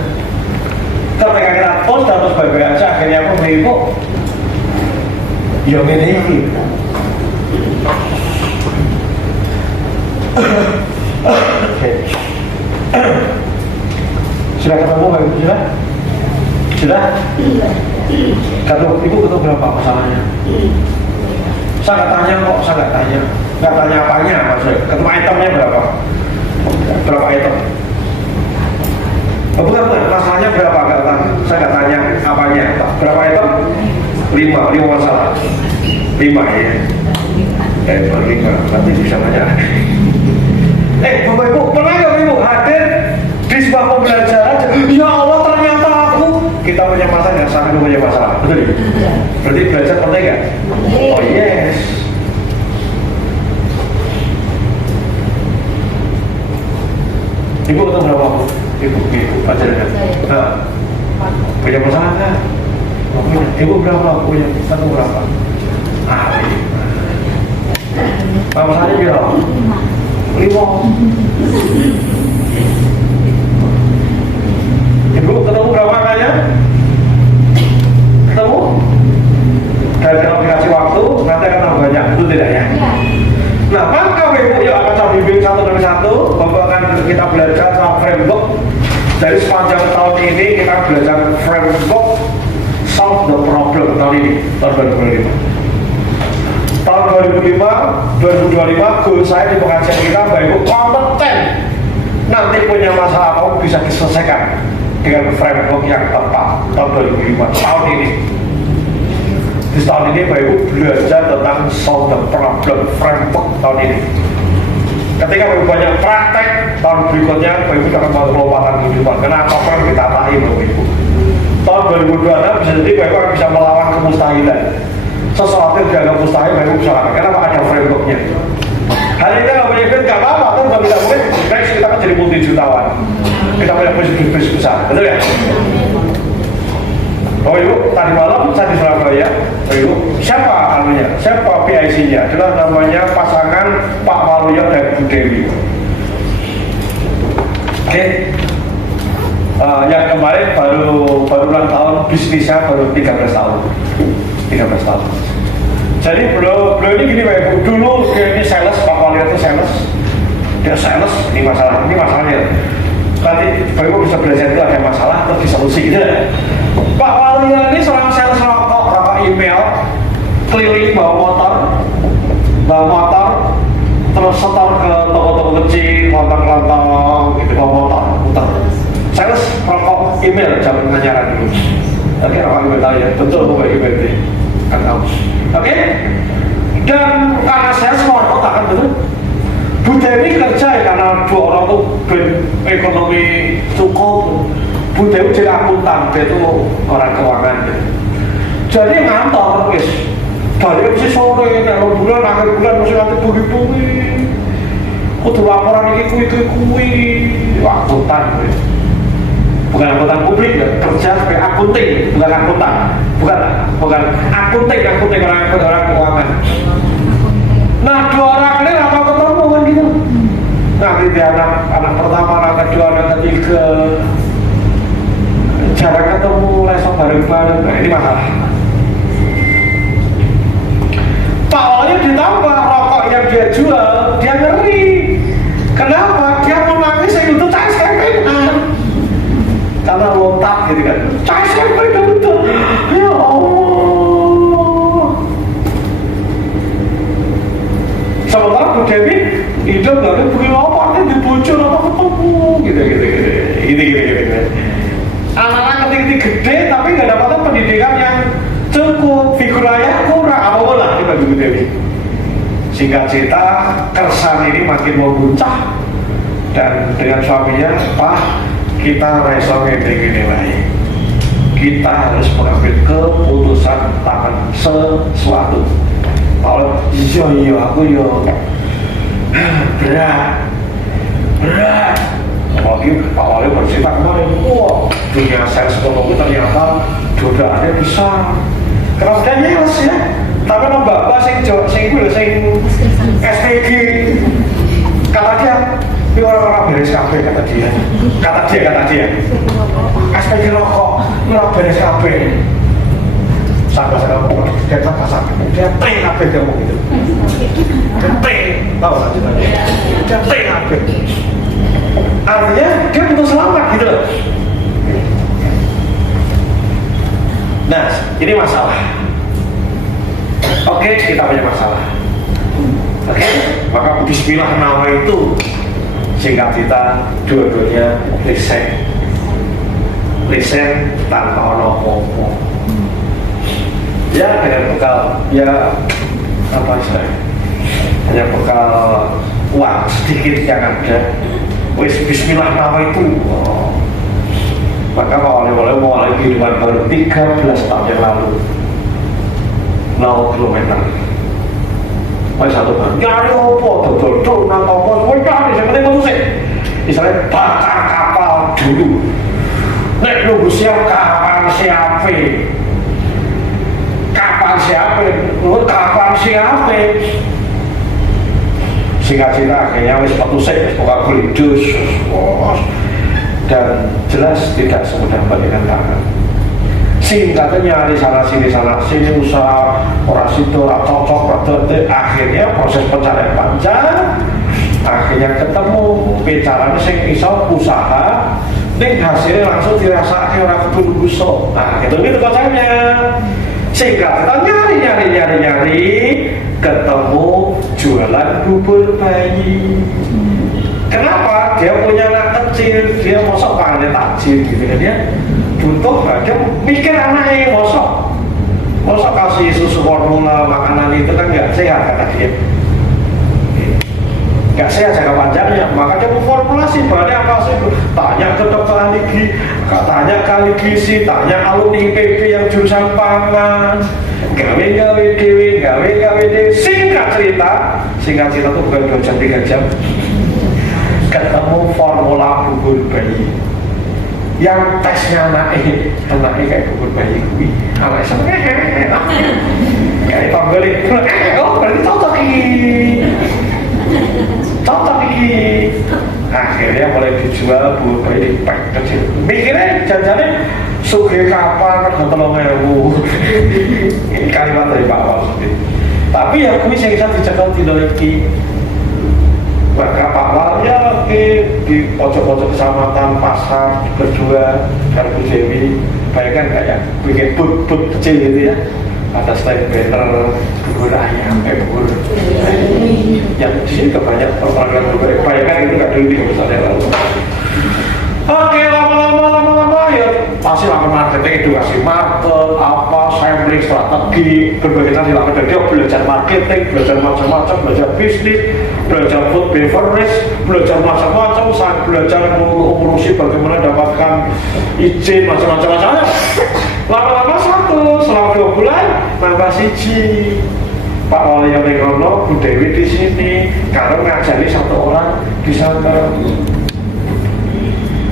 Ketika kita terus dan terus baik-baik aja, akhirnya Bapak Ibu ya ini. Sudah ketemu Pak Ibu? Sudah? Ibu ketemu berapa masalahnya? Saya nggak tanya kok, nggak tanya apanya maksudnya. Ketemu itemnya berapa? Berapa item? Oh, bukan, masalahnya berapa? Saya nggak tanya apanya. Berapa item? 5 masalah. 5 ya. 5, nanti bisa banyak. Bapak Ibu, pernah nggak Ibu hadir di sebuah pembelajaran? Ya Allah, ternyata kita punya masalah nggak sama punya masalah, betul ya? Berarti belajar penting nggak? Oh yes. Ibu ketemu berapa? Ibu pacarnya. Nah, punya masalah nggak? Punya. Ibu berapa? Punya. Ketemu berapa? Masalahnya berapa? 5. Ibu ketemu berapa angkanya? Ketemu? Dan kalau dikasih waktu, nanti akan tambah banyak, itu tidak ya? Nah, maka Ibu ya akan saya bimbing satu demi satu. Bapak akan kita belajar tentang framework. Dari sepanjang tahun ini kita belajar framework solve the problem tahun ini, tahun 2005. Tahun 2025, goal saya di pengajian kita Bapak Ibu kompeten. Nanti punya masalah apa bisa diselesaikan dengan framework yang tepat tahun 2005, tahun ini. Di tahun ini Bapak Ibu belajar tentang solve the problem framework tahun ini. Ketika Bapak Ibu banyak praktek, tahun berikutnya Bapak Ibu akan membuat lompatan kehidupan. Karena apapun yang kita tahi Bapak Ibu. Tahun 2026 bisa jadi Bapak Ibu akan bisa melawan kemustahilan. Sesuatu yang dianggap mustahil Bapak Ibu bisa lakukan. Kenapa? Ada frameworknya. Hari ini kalau punya duit nggak apa-apa, kan kalau tidak mungkin next kita kan jadi multi jutawan. Kita punya bisnis besar, betul ya? Oh Ibu, tadi malam saya di Surabaya. Oh Ibu, siapa anunya? Siapa PIC-nya? Adalah namanya pasangan Pak Waluyo dan Bu Dewi. Oke. Yang kemarin baru ulang tahun bisnisnya baru 13 tahun. 13 tahun. Jadi beliau ini gini Pak Ibu, dulu dia ini sales, Pak Waluyo itu sales. Dia sales, ini masalahnya. Nanti Pak Ibu bisa belajar itu ada masalah terus disolusi gitu ya. Pak Waluyo ini seorang sales rokok email, keliling bawa motor, terus setor ke toko-toko kecil, lontong-lontong, gitu bawa motor, muter. Sales rokok email zaman pengajaran dulu. Oke, rokok email tahu ya, betul Bapak email itu. Kan tahu. Oke? Dan karena saya semua kota kan betul. Bu Dewi kerja ya karena dua orang tuh ekonomi cukup. Bu Dewi jadi akuntan, dia tuh orang keuangan. Jadi ngantor guys. Dari mesti sore, kalau bulan akhir bulan mesti nanti bungi-bungi. Kudu laporan ini kui. Akuntan. Bukan akuntan publik ya, kerja sebagai akunting, bukan akuntan, bukan akunting orang keuangan. Nah, dua orang ini apa ketemu kan gitu? Nanti dia anak pertama, anak kedua, anak ketiga, jarang ketemu, lesok bareng-bareng. Nah, ini masalah. Pak Waluyo ditambah rokok yang dia jual, dia ngeri. Kenapa? Dia mau nangis saya itu karena lontar gitu kan, saya betul, ya Allah. Sementara Bu Dewi hidup nggak ada begini apa, artinya dibocor apa ketemu, gitu. Anak-anak ketik gede tapi nggak dapatkan pendidikan yang cukup, figuranya kurang, apa lah kita Bu Dewi. Singkat cerita, keresahan ini makin memuncak dan dengan suaminya, Pak, kita reso ngene-ngene wae. kita harus mengambil keputusan tentang sesuatu. Kalau iya aku yo berat. Apalagi Pak Wali bercerita kemarin, wah dunia sales ekonomi ternyata godaannya besar. Kemudian nyales ya, tapi nambah sing SPG kata dia, ini orang-orang beres kabeh kata dia. SPG rokok, ini orang beres kabeh. Sampai dia kata sampai dia teh kabeh dia mau gitu. Tahu lanjutannya? Dia teh kabeh. Artinya dia butuh selamat gitu loh. Nah, ini masalah. Oke, kita punya masalah. Oke, maka bismillah nama itu singkat kita dua-duanya lesen tanpa ono-ono. Ya dengan bekal, ya apa istilahnya? Hanya bekal uang sedikit yang ada. Wis bismillah nama itu. Maka awalnya mulai kehidupan baru 13 tahun yang lalu 0 kilometer. Masih satu kan nyari opo, dodol, nang opo, wajah yang penting itu sih misalnya bakar kapal dulu nek nunggu siap kapan siapa singkat cerita akhirnya wis metu sik wis pokoke glidus dan jelas tidak semudah balikan tangan. Singkatnya nyari sana sini usaha orang situ orang cocok akhirnya proses pencarian panjang, akhirnya ketemu bicaranya sing iso usaha ning hasilnya langsung dirasake orang kudu nunggu. Nah gitu konsepnya. Singkat nyari ketemu jualan bubur bayi. Kenapa? Dia punya anak kecil, dia mosok pangannya takjil gitu kan ya. Butuh, dia mikir anaknya mosok kasih susu formula makanan itu kan nggak sehat kata dia. Nggak sehat jangka panjangnya, maka dia memformulasi bahannya apa sih? Tanya ke dokter ahli gizi, tanya alumni IPB yang jurusan pangan, gawe dewi. Singkat cerita itu bukan 2 jam 3 jam. Ketemu formula bubur bayi yang tesnya anaknya kayak bubur bayi gue anaknya sama kayak pembeli berarti cocok ini akhirnya mulai dijual bubur bayi di pack kecil mikirnya jajannya suge kapan harga 3.000 ini kalimat dari Pak Wal tapi ya gue yang bisa dicekel di lagi maka Pak Wal ya di pojok-pojok kecamatan pasar berdua Karbu Dewi bayangkan kayak bikin but kecil gitu ya ada stand banner bubur ayam bubur yang di sini kebanyak program bubur bayangkan itu gak dulu di misalnya lalu oke lama-lama ya pasti lakukan marketing edukasi market apa sampling strategi berbagai macam dilakukan dia belajar marketing belajar macam-macam belajar bisnis belajar food beverage belajar macam-macam saya belajar mengurusi bagaimana dapatkan izin macam-macam lama-lama selama 2 bulan nambah siji Pak Wali yang mengono Bu Dewi di sini karena ngajari 1 orang di sana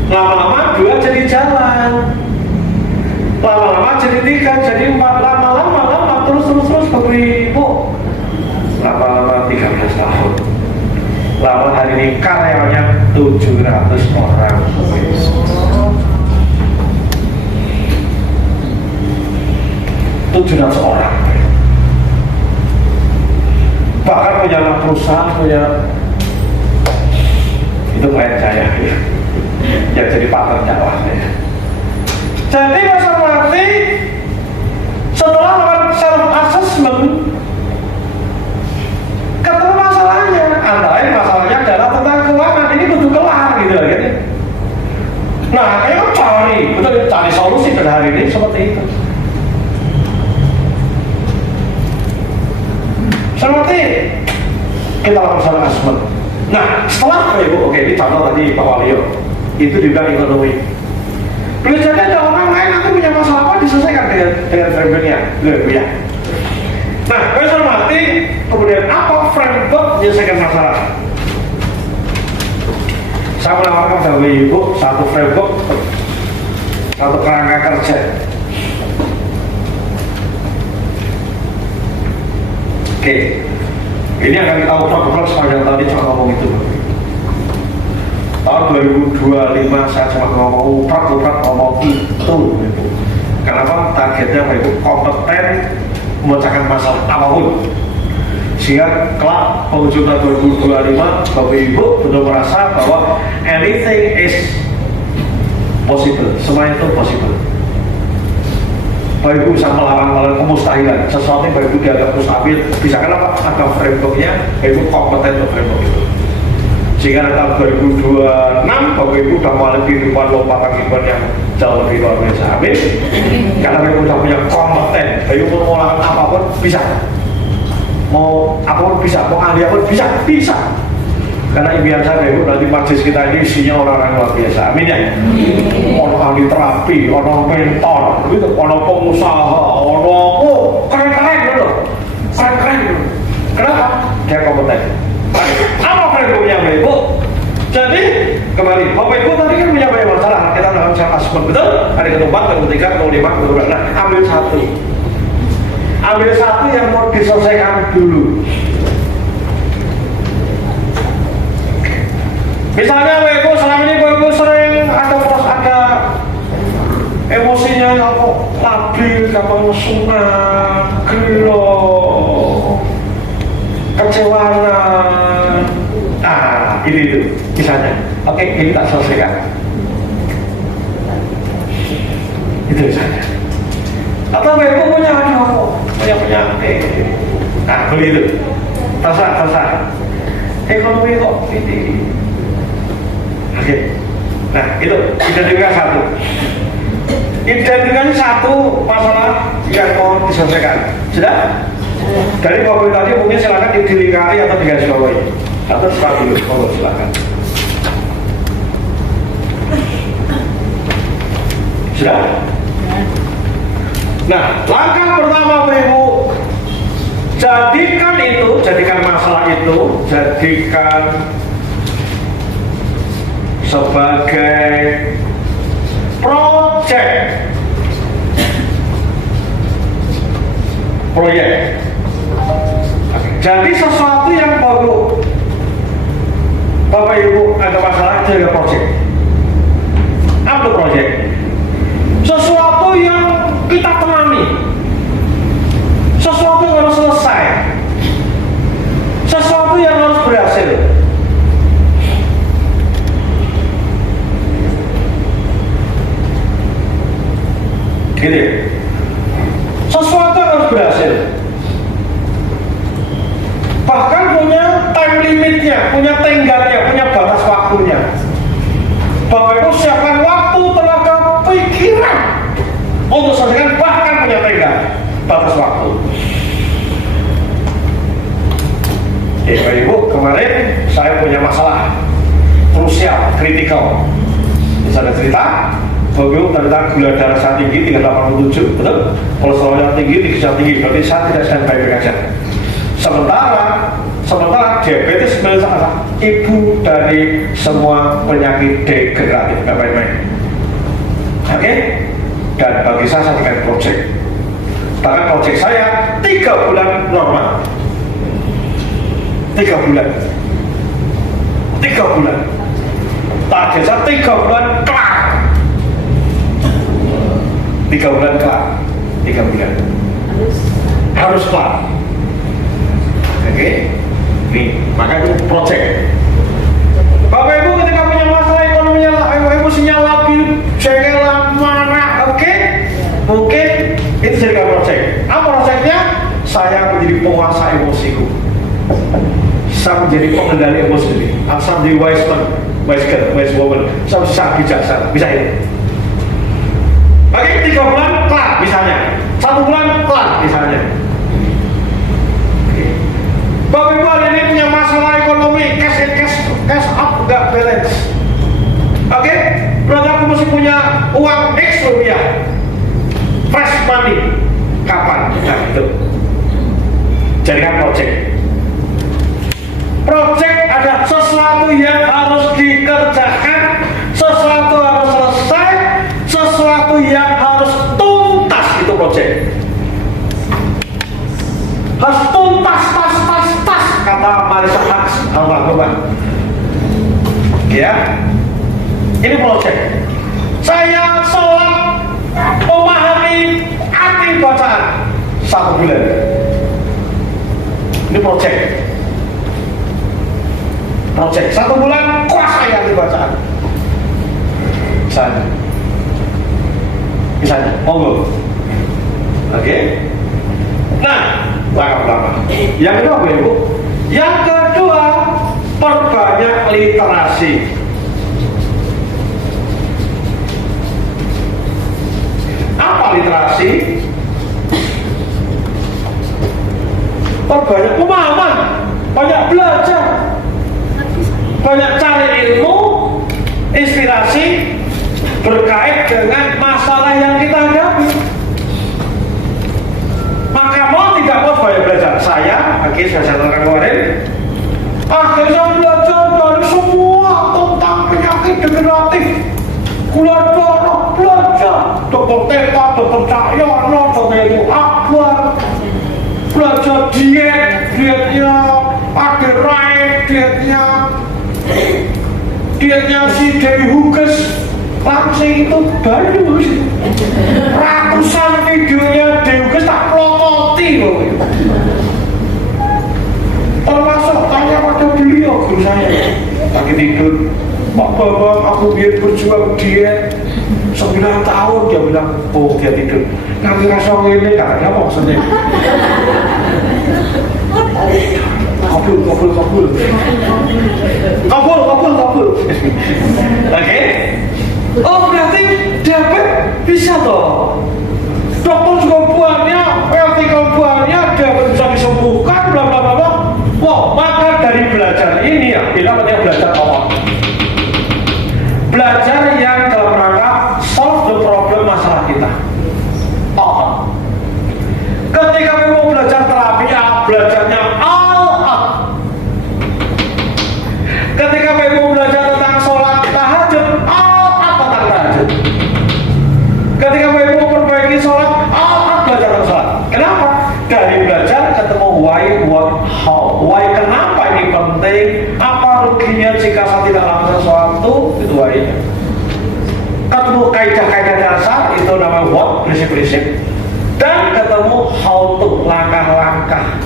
lama-lama 2 jadi jalan lama-lama jadi 3 jadi 4 lama-lama terus beribu lama-lama 13 tahun lama hari ini karyawannya 700 orang 700 orang bahkan punya anak perusahaan punya itu klien saya ya yang jadi partner dakwahnya jadi Mas Marti setelah melakukan self assessment ketemu masalahnya antara lain masalahnya adalah tentang keuangan ini butuh kelar gitu ya nah akhirnya cari solusi pada hari ini seperti itu seperti kita lakukan self assessment nah setelah oke ini contoh tadi Pak Walio itu juga ekonomi. Boleh jadi ada orang lain nanti punya masalah dengan frameworknya, ya. Nah, saya mati, kemudian apa framework menyelesaikan masalah? Saya menawarkan kepada ibu satu framework, satu kerangka kerja. Oke, ini akan kita utak-utak sepanjang tahun ini cuma ngomong itu. Tahun 2025 saya cuma ngomong utak-utak ngomong itu. Kenapa? Targetnya Ibu kompeten memecahkan masalah apapun, sehingga kelak penghujung tahun 2025 Bapak Ibu betul merasa bahwa anything is possible, semuanya itu possible. Bapak Ibu bisa melawan kemustahilan, sesuatu yang Bapak Ibu dianggap mustahil bisa. Kenapa? Ada frameworknya, Bapak Ibu kompeten untuk framework itu, sehingga tahun 2026 Bapak Ibu sudah mulai kehidupan lompatan kehidupan yang jauh lebih luar biasa. Amin. Karena Bapak Ibu sudah punya kompeten, Bapak Ibu mau melakukan apapun bisa, mau apapun bisa, mau ahli apapun bisa. Karena impian saya Bapak Ibu nanti majelis kita ini isinya orang-orang luar biasa. Amin ya. Orang ahli terapi, orang mentor, gitu, orang pengusaha, orang keren-keren gitu, keren-keren gitu. Kenapa? Dia kompeten. Apa frameworknya Bapak Ibu? Jadi kembali, Bapak Ibu tadi kan punya banyak masalah. Kita melakukan self assessment, betul? Hari keempat, ketiga, kelima, kedua. Nah, ambil satu yang mau diselesaikan dulu. Misalnya Bapak Ibu selama ini Bapak Ibu sering ada emosinya apa labil, gampang sunat, gelo, kecewaan. Nah, itu misalnya. Oke, ini tak selesaikan. Itu misalnya. Atau Bapak Ibu punya penyakit. Nah, begitu. Terserah. Ekonomi kok ini. Oke. Nah, itu identifikasi satu. Identifikasi satu masalah yang mau diselesaikan. Sudah? Dari Bapak tadi mungkin silakan didilingkari atau digarisbawahi. Atau setelah dulu, silakan. Sudah? Nah, langkah pertama Bapak Ibu, jadikan masalah itu, jadikan sebagai proyek. Jadi sesuatu yang baru Bapak Ibu ada masalah itu adalah proyek. Apa proyek? Sesuatu yang kita temani, sesuatu yang harus selesai, sesuatu yang harus berhasil. Gini, sesuatu yang harus berhasil, bahkan punya time limitnya, punya tenggatnya, punya batas waktunya. Bapak Ibu siapkan waktu, tenaga, pikiran untuk selesaikan, bahkan punya tenggat, batas waktu. Oke, Bapak Ibu, kemarin saya punya masalah krusial, kritikal. Misalnya cerita, Bapak Ibu tentang gula darah saya tinggi 387, betul? Kolesterolnya tinggi, berarti saya tidak sedang baik-baik aja. Sementara diabetes adalah ibu dari semua penyakit degeneratif, nggak main-main. Oke? Dan bagi saya dengan project. Bahkan project saya 3 bulan normal. 3 bulan. Target saya 3 bulan kelar. 3 bulan kelar. 3 bulan. Harus kelar. Oke, nih, maka itu project. Bapak Ibu ketika punya masalah ekonominya, emosinya labil, cengelan, marah, oke? Mungkin itu jadikan project. Apa projectnya? Saya menjadi penguasa emosiku. Saya menjadi pengendali emosi ini. Saya menjadi wise man, wise girl, wise woman. Saya bisa bijaksana, bisa itu. Oke, 3 bulan kelar misalnya, 1 bulan kelar misalnya. Bapak Ibu hari ini punya masalah ekonomi, cash up, nggak balance. Oke, berarti aku mesti punya uang X rupiah, fresh money. Jaringan project. Project ada sesuatu yang harus dikerjakan, sesuatu harus selesai, sesuatu yang harus tuntas. Itu project. Harus tuntas, tas, kata Marisa Haks almarhumah. Ya, ini project. Saya sholat memahami arti bacaan 1 bulan. Ini project. Project 1 bulan kuasai arti bacaan. Misalnya, monggo. Oke. Nah, langkah pertama. Yang kedua apa ya, Bu? Yang kedua, perbanyak literasi. Apa literasi? Perbanyak pemahaman, banyak belajar, banyak cari ilmu, inspirasi berkait dengan masalah yang kita hadapi. Maka mau tidak mau banyak belajar. Saya terangkan kemarin, akhirnya belajar dari semua tentang penyakit degeneratif, gula darah, belajar dokter Teta, dokter Cahyono, dokter Ibu Akbar, belajar dietnya Ade Rai, dietnya si Dewi Huges. Langsing itu baru ratusan videonya Dewi Huges tak pelototi loh. Termasuk tanya pada beliau, guru saya lagi tidur, Pak Bambang aku biar berjuang diet 9 tahun. Dia bilang, oh dia tidur nanti rasa ini gak ada apa maksudnya. Kabul. Oke. Oh berarti diabetes bisa toh. Dokter juga buahnya, PLT buahnya diabetes bisa disembuhkan, bla bla bla. Wow, maka dari belajar ini ya, kita namanya belajar apa? Belajar yang dalam rangka solve the problem masalah kita. Oh. Ketika kita mau belajar terapi, ya belajarnya all out. Ketika kita mau belajar tentang sholat tahajud, all out tentang tahajud. Ketika kita mau perbaiki sholat, all out belajar tentang sholat. Kenapa? Dari belajar ketemu why, what, how. Why, kenapa ini penting? Apa ruginya jika saya tidak lakukan sesuatu? Itu why-nya. Ketemu kaidah-kaidah dasar, itu namanya what, prinsip-prinsip. Dan ketemu how to, langkah-langkah.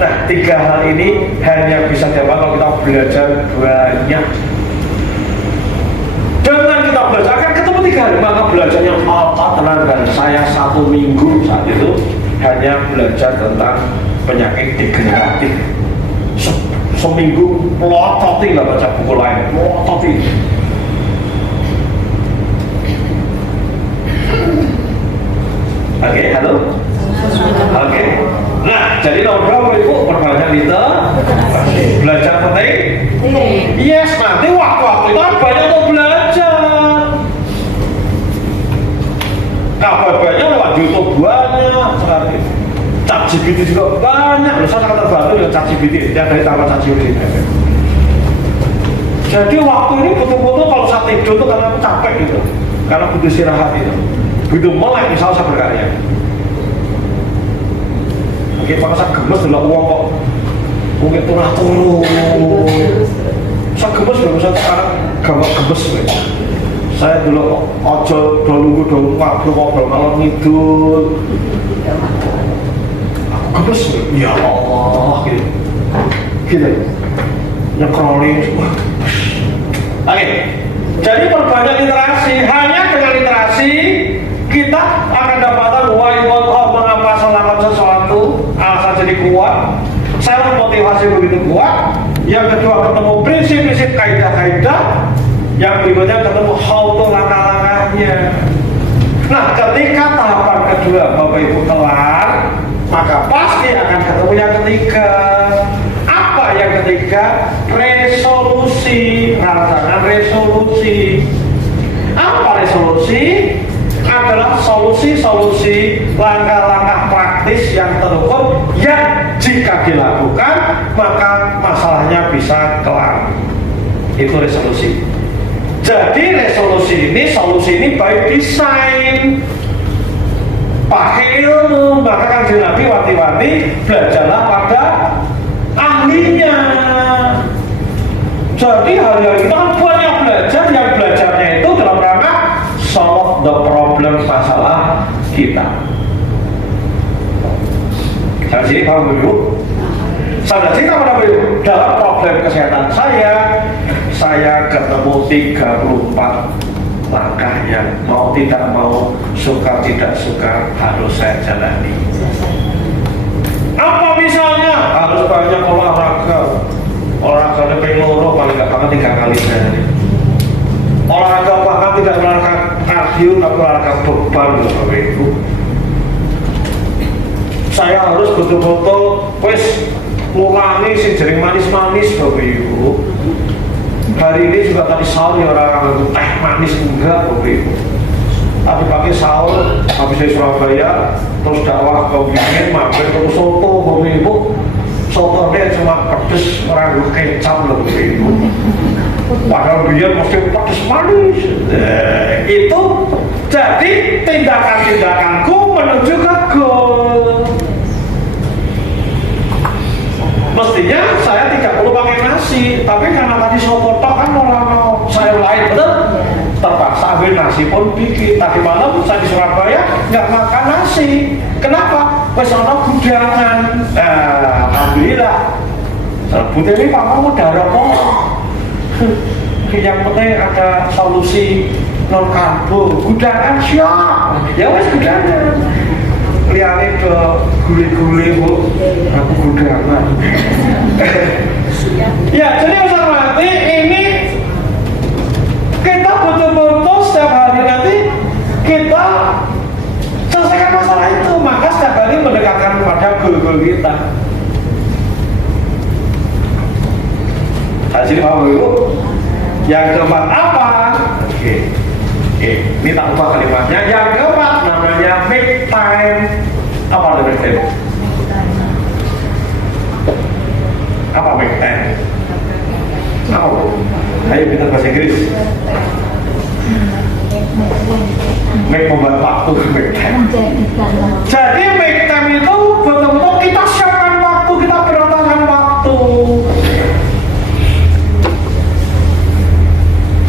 Nah, 3 hal ini hanya bisa dapat kalau kita belajar banyak. Dengan kita belajar akan ketemu 3 hal, maka belajarnya apa tenaga. Saya 1 minggu saat itu hanya belajar tentang penyakit degeneratif. Seminggu melototi, nggak baca buku lain, melototi. Oke, halo. Oke. Nah, jadi nomor berapa Ibu? Perbanyak literasi. Belajar penting? Yes, nanti waktu-waktu itu banyak untuk belajar. Kabar-kabarnya lewat YouTube banyak sekali. ChatGPT juga banyak. Loh, saya sangat terbantu dengan ChatGPT. Yang dari tambah ChatGPT. Jadi waktu ini betul-betul kalau saya tidur itu karena capek gitu, karena butuh istirahat itu. Begitu melek misalnya saya berkarya. Oke, kalau saya gemes dulu uang kok mungkin turun. Saya gemes dulu, misalnya sekarang gawat gemes. Saya dulu kok ojo dulu ngobrol malam ngidul. Aku gemes, ya Allah gitu. Yang crawling. Oke, jadi perbanyak literasi. Hanya dengan literasi kita akan dapatkan why, what, how, mengapa saya lakukan sesuatu, alasan jadi kuat, saya motivasi begitu kuat. Yang kedua ketemu prinsip-prinsip kaidah-kaidah. Yang berikutnya ketemu how to, langkah-langkahnya. Nah, ketika tahapan kedua Bapak Ibu kelar, maka pasti akan ketemu yang ketiga. Apa yang ketiga? Resolusi. Rancangan resolusi. Apa resolusi? Adalah solusi-solusi, langkah-langkah praktis yang terukur yang jika dilakukan maka masalahnya bisa kelar. Itu resolusi. Jadi solusi ini by design, pakai ilmu. Maka kan Nabi wanti-wanti belajarlah pada ahlinya. Jadi hari-hari kita kan banyak belajar, yang belajarnya itu dalam rangka solve the problem, masalah kita. Sampai sini paham dulu? Sampai sini pada dulu dalam problem kesehatan saya ketemu 34 langkah yang mau tidak mau, suka tidak suka harus saya jalani. Apa misalnya? Harus banyak olahraga lebih loro, paling gak banget 3 kali sehari. Olahraga bahkan tidak olahraga kardio, tapi olahraga beban Bapak Ibu. Saya harus betul-betul ngulangi si jering manis-manis Bapak Ibu. Hari ini juga tadi sahur ya orang teh manis enggak Bapak Ibu. Tadi pagi sahur habis dari Surabaya, terus dakwah ke Bingin, mampir ke soto Bapak Ibu. Sotonya cuma pedes, orang kecap loh Bapak Ibu. Padahal dia mesti pedes manis. Itu jadi tindakan-tindakanku menuju ke goal. Mestinya saya tidak perlu pakai nasi, tapi karena tadi soto kan orang sayur lain, betul? Terpaksa ambil nasi pun bikin. Tadi malam saya di Surabaya nggak makan nasi. Kenapa? Wes ono gudangan. Alhamdulillah. Sebutnya ini Pak mau darah kok. Yang penting ada solusi non karbo. Gudangan siap. Ya wes gudangan. Lihatnya ke guli-guli Bu, aku gudangan. Ya jadi Ustaz Mati ini kita betul-betul setiap hari nanti kita selesaikan masalah itu, maka setiap hari mendekatkan kepada goal-goal kita. Nah, sini paham dulu. Yang keempat apa? Oke. Ini tak lupa kalimatnya. Yang keempat namanya make time. Apa itu make time? Apa make time? Ayo kita bahasa Inggris. Make membuat waktu, make time. Jadi make time itu betul-betul kita siapkan waktu, kita berantakan waktu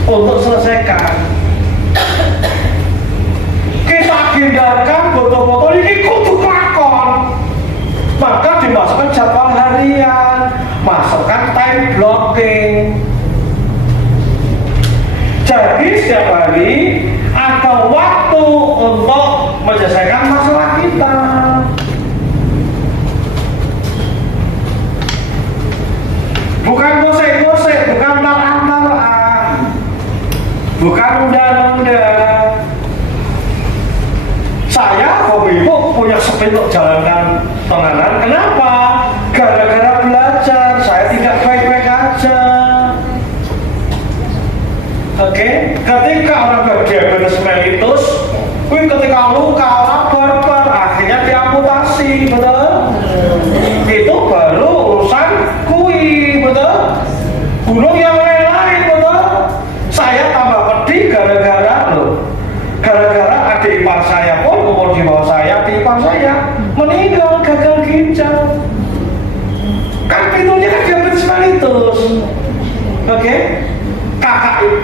untuk selesaikan. Kita agendakan betul-betul ini kudu lakon. Maka dimasukkan jadwal harian, masukkan time blocking. Jadi setiap hari ada waktu untuk menyelesaikan masalah kita. Bukan gosek-gosek, bukan taran-taran, bukan undang-undang. Saya, Bapak Ibu, punya sepi untuk jalankan tenganan. Kenapa? Gara-gara belajar, saya tidak baik-baik aja. Oke, ketika orang berdiabetes mellitus, ketika luka barbar, akhirnya diamputasi, betul? Itu baru urusan betul? Gunung yang lain, betul? Saya tambah pedih gara-gara adik ipar saya pun umur di bawah saya, adik ipar saya meninggal gagal ginjal. Kan pintunya kan diabetes mellitus. Oke?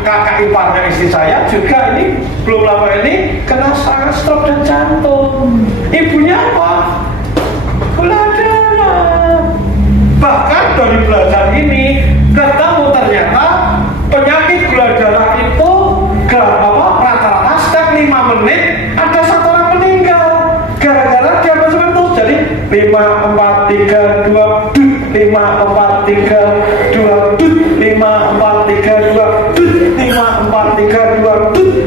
Kakak iparnya istri saya juga ini belum lama ini kena serangan stroke dan jantung. Ibunya apa? Gula darah. Bahkan dari belajar ini ketemu ternyata penyakit gula darah itu rata-rata setiap 5 menit ada 1 orang meninggal gara-gara diabetes mellitus. Jadi 5, 4, 3, 2 5, 4, 3, 2 5, 4, 3, 2 5, 4, 3, 2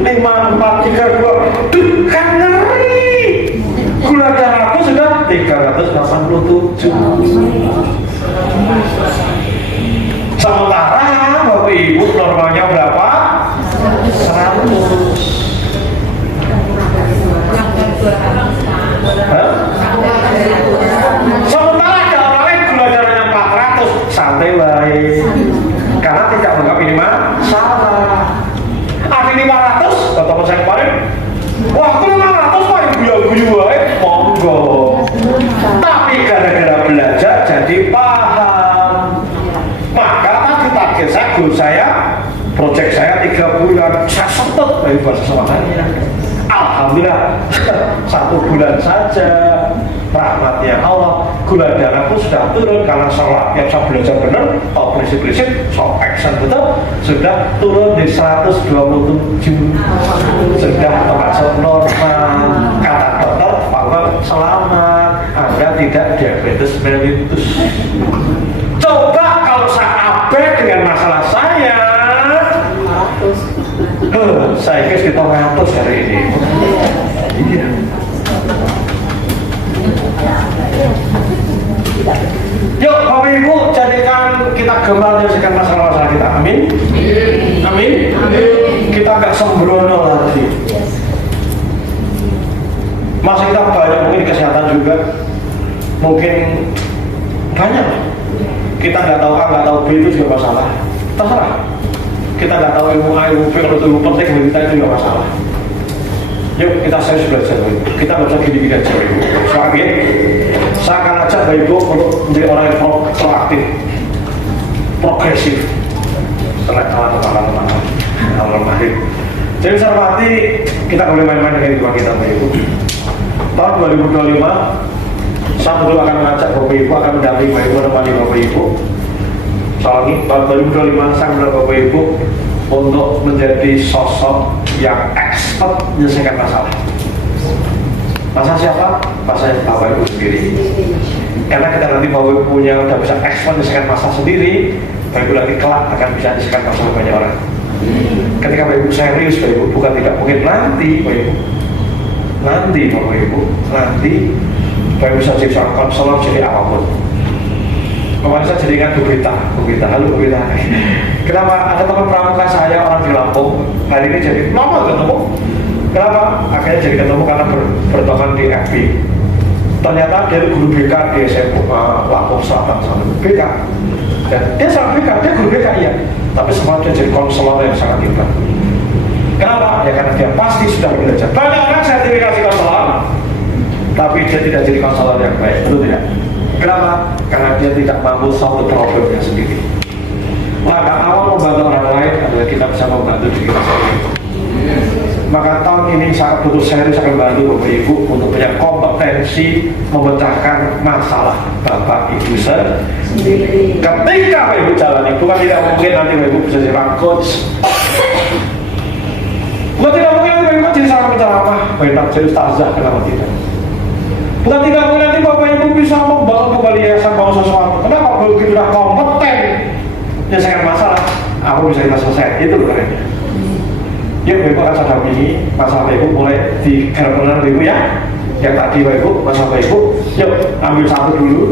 5, 4, 3, 2 kan ngeri. Gula darahku sudah 387. Sementara Bapak Ibu normalnya berapa? 100. bagi puasa semuanya. Alhamdulillah 1 bulan saja rahmatnya Allah, gula darah pun sudah turun karena sholat yang saya belajar benar, kalau prinsip-prinsip so action betul, sudah turun di 127, sudah termasuk normal. Kata dokter bahwa selamat, Anda tidak diabetes mellitus. Coba kalau saya abe dengan masalah saya kira kita ngatus hari ini. Iya. Yuk Bapak Ibu, jadikan kita gemar menyelesaikan masalah-masalah kita. Amin. Amin. Kita nggak sembrono lagi. Masa kita banyak mungkin di kesehatan juga, mungkin banyak. Kita nggak tahu A, nggak tahu B itu juga masalah. Terserah. Kita nggak tahu ilmu A, ilmu B, kalau itu ilmu penting bagi kita itu juga masalah. Yuk kita serius belajar, kita nggak usah gini-gini aja. Soalnya saya akan ajak Bapak Ibu untuk menjadi orang yang proaktif, progresif. Teman-teman. Jadi saya hormati, kita boleh main-main dengan dua kita Bapak Ibu. Tahun 2025, saya tentu akan mengajak Bapak Ibu, akan mendampingi Bapak Ibu, menemani Bapak Ibu. Soalnya tahun 2025 saya mendorong Bapak Ibu untuk menjadi sosok yang expert menyelesaikan masalah. Masalah siapa? Masalah Bapak Ibu sendiri. Karena kita nanti Bapak Ibu punya udah bisa expert menyelesaikan masalah sendiri, Bapak Ibu nanti kelak akan bisa menyelesaikan masalah banyak orang. Ketika Bapak Ibu serius, Bapak Ibu bukan tidak mungkin nanti Bapak Ibu. Nanti Bapak Ibu, nanti Bapak Ibu bisa jadi seorang konselor, jadi apapun. Kemarin saya jadikan Bu Gita, halo Bu Gita. Kenapa? Ada teman pramuka saya orang di Lampung, hari ini jadi lama ketemu. Kenapa? Akhirnya jadi ketemu karena berteman di FB. Ternyata dia guru BK di SMA Lampung Selatan, BK. Dan dia sangat BK, dia guru BK iya. Tapi semua dia jadi konselor yang sangat hebat. Kenapa? Ya karena dia pasti sudah belajar. Banyak orang sertifikasi konselor, tapi dia tidak jadi konselor yang baik, betul tidak? Kenapa? Karena dia tidak mampu solve problemnya sendiri. Langkah awal membantu orang lain adalah kita bisa membantu diri kita sendiri. Maka tahun ini sangat butuh serius akan membantu Bapak Ibu untuk punya kompetensi memecahkan masalah Bapak Ibu sendiri. Ketika Bapak Ibu jalani, bukan tidak mungkin nanti Bapak Ibu bisa jadi coach. Bukan tidak mungkin nanti Bapak Ibu jadi seorang penceramah, benar jadi ustazah, kenapa tidak? Bukan tidak mungkin nanti Bapak Ibu bisa membangun kembali yayasan bangun sesuatu. Kenapa? Begitu sudah kompeten menyelesaikan masalah, aku bisa kita selesai. Itu kerennya. Yuk Bapak Ibu akan sadar ini masalah Bapak Ibu mulai digarap Bapak Ibu ya. Yang tadi Bapak Ibu, masalah Bapak Ibu. Yuk ambil satu dulu.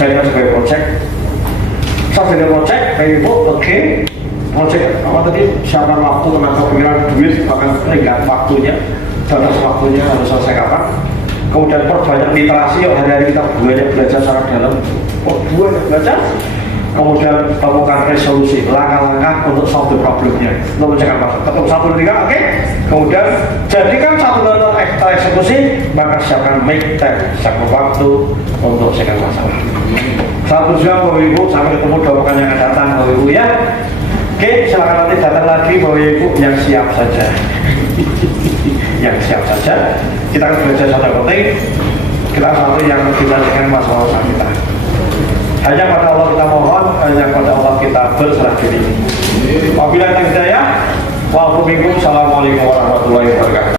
Jadikan sebagai project. Sebagai project Bapak Ibu, oke. Project apa tadi? Siapkan waktu, tenaga pikiran, duit, bahkan peringkat waktunya. Batas waktunya harus selesai kapan. Kemudian perbanyak literasi, yuk hari-hari kita banyak belajar secara dalam. Banyak belajar. Kemudian temukan resolusi, langkah-langkah untuk solve the problemnya, untuk mencegah masalah. Ketemu 1, 2, 3, oke. Kemudian jadikan 1 contoh eksekusi, maka siapkan make time, siapkan waktu untuk mencegah masalah. Satu jam Bapak Ibu, sampai ketemu 2 pekan yang akan datang Bapak Ibu ya. Oke, silakan nanti datang lagi Bapak Ibu yang siap saja. Yang siap saja. Kita akan belajar satu penting. Kita satu yang bisa dengan masalah kita. Hanya pada Allah kita mohon, hanya pada Allah kita berserah diri. Wabillahi taufiq hidayah. Wassalamualaikum warahmatullahi wabarakatuh.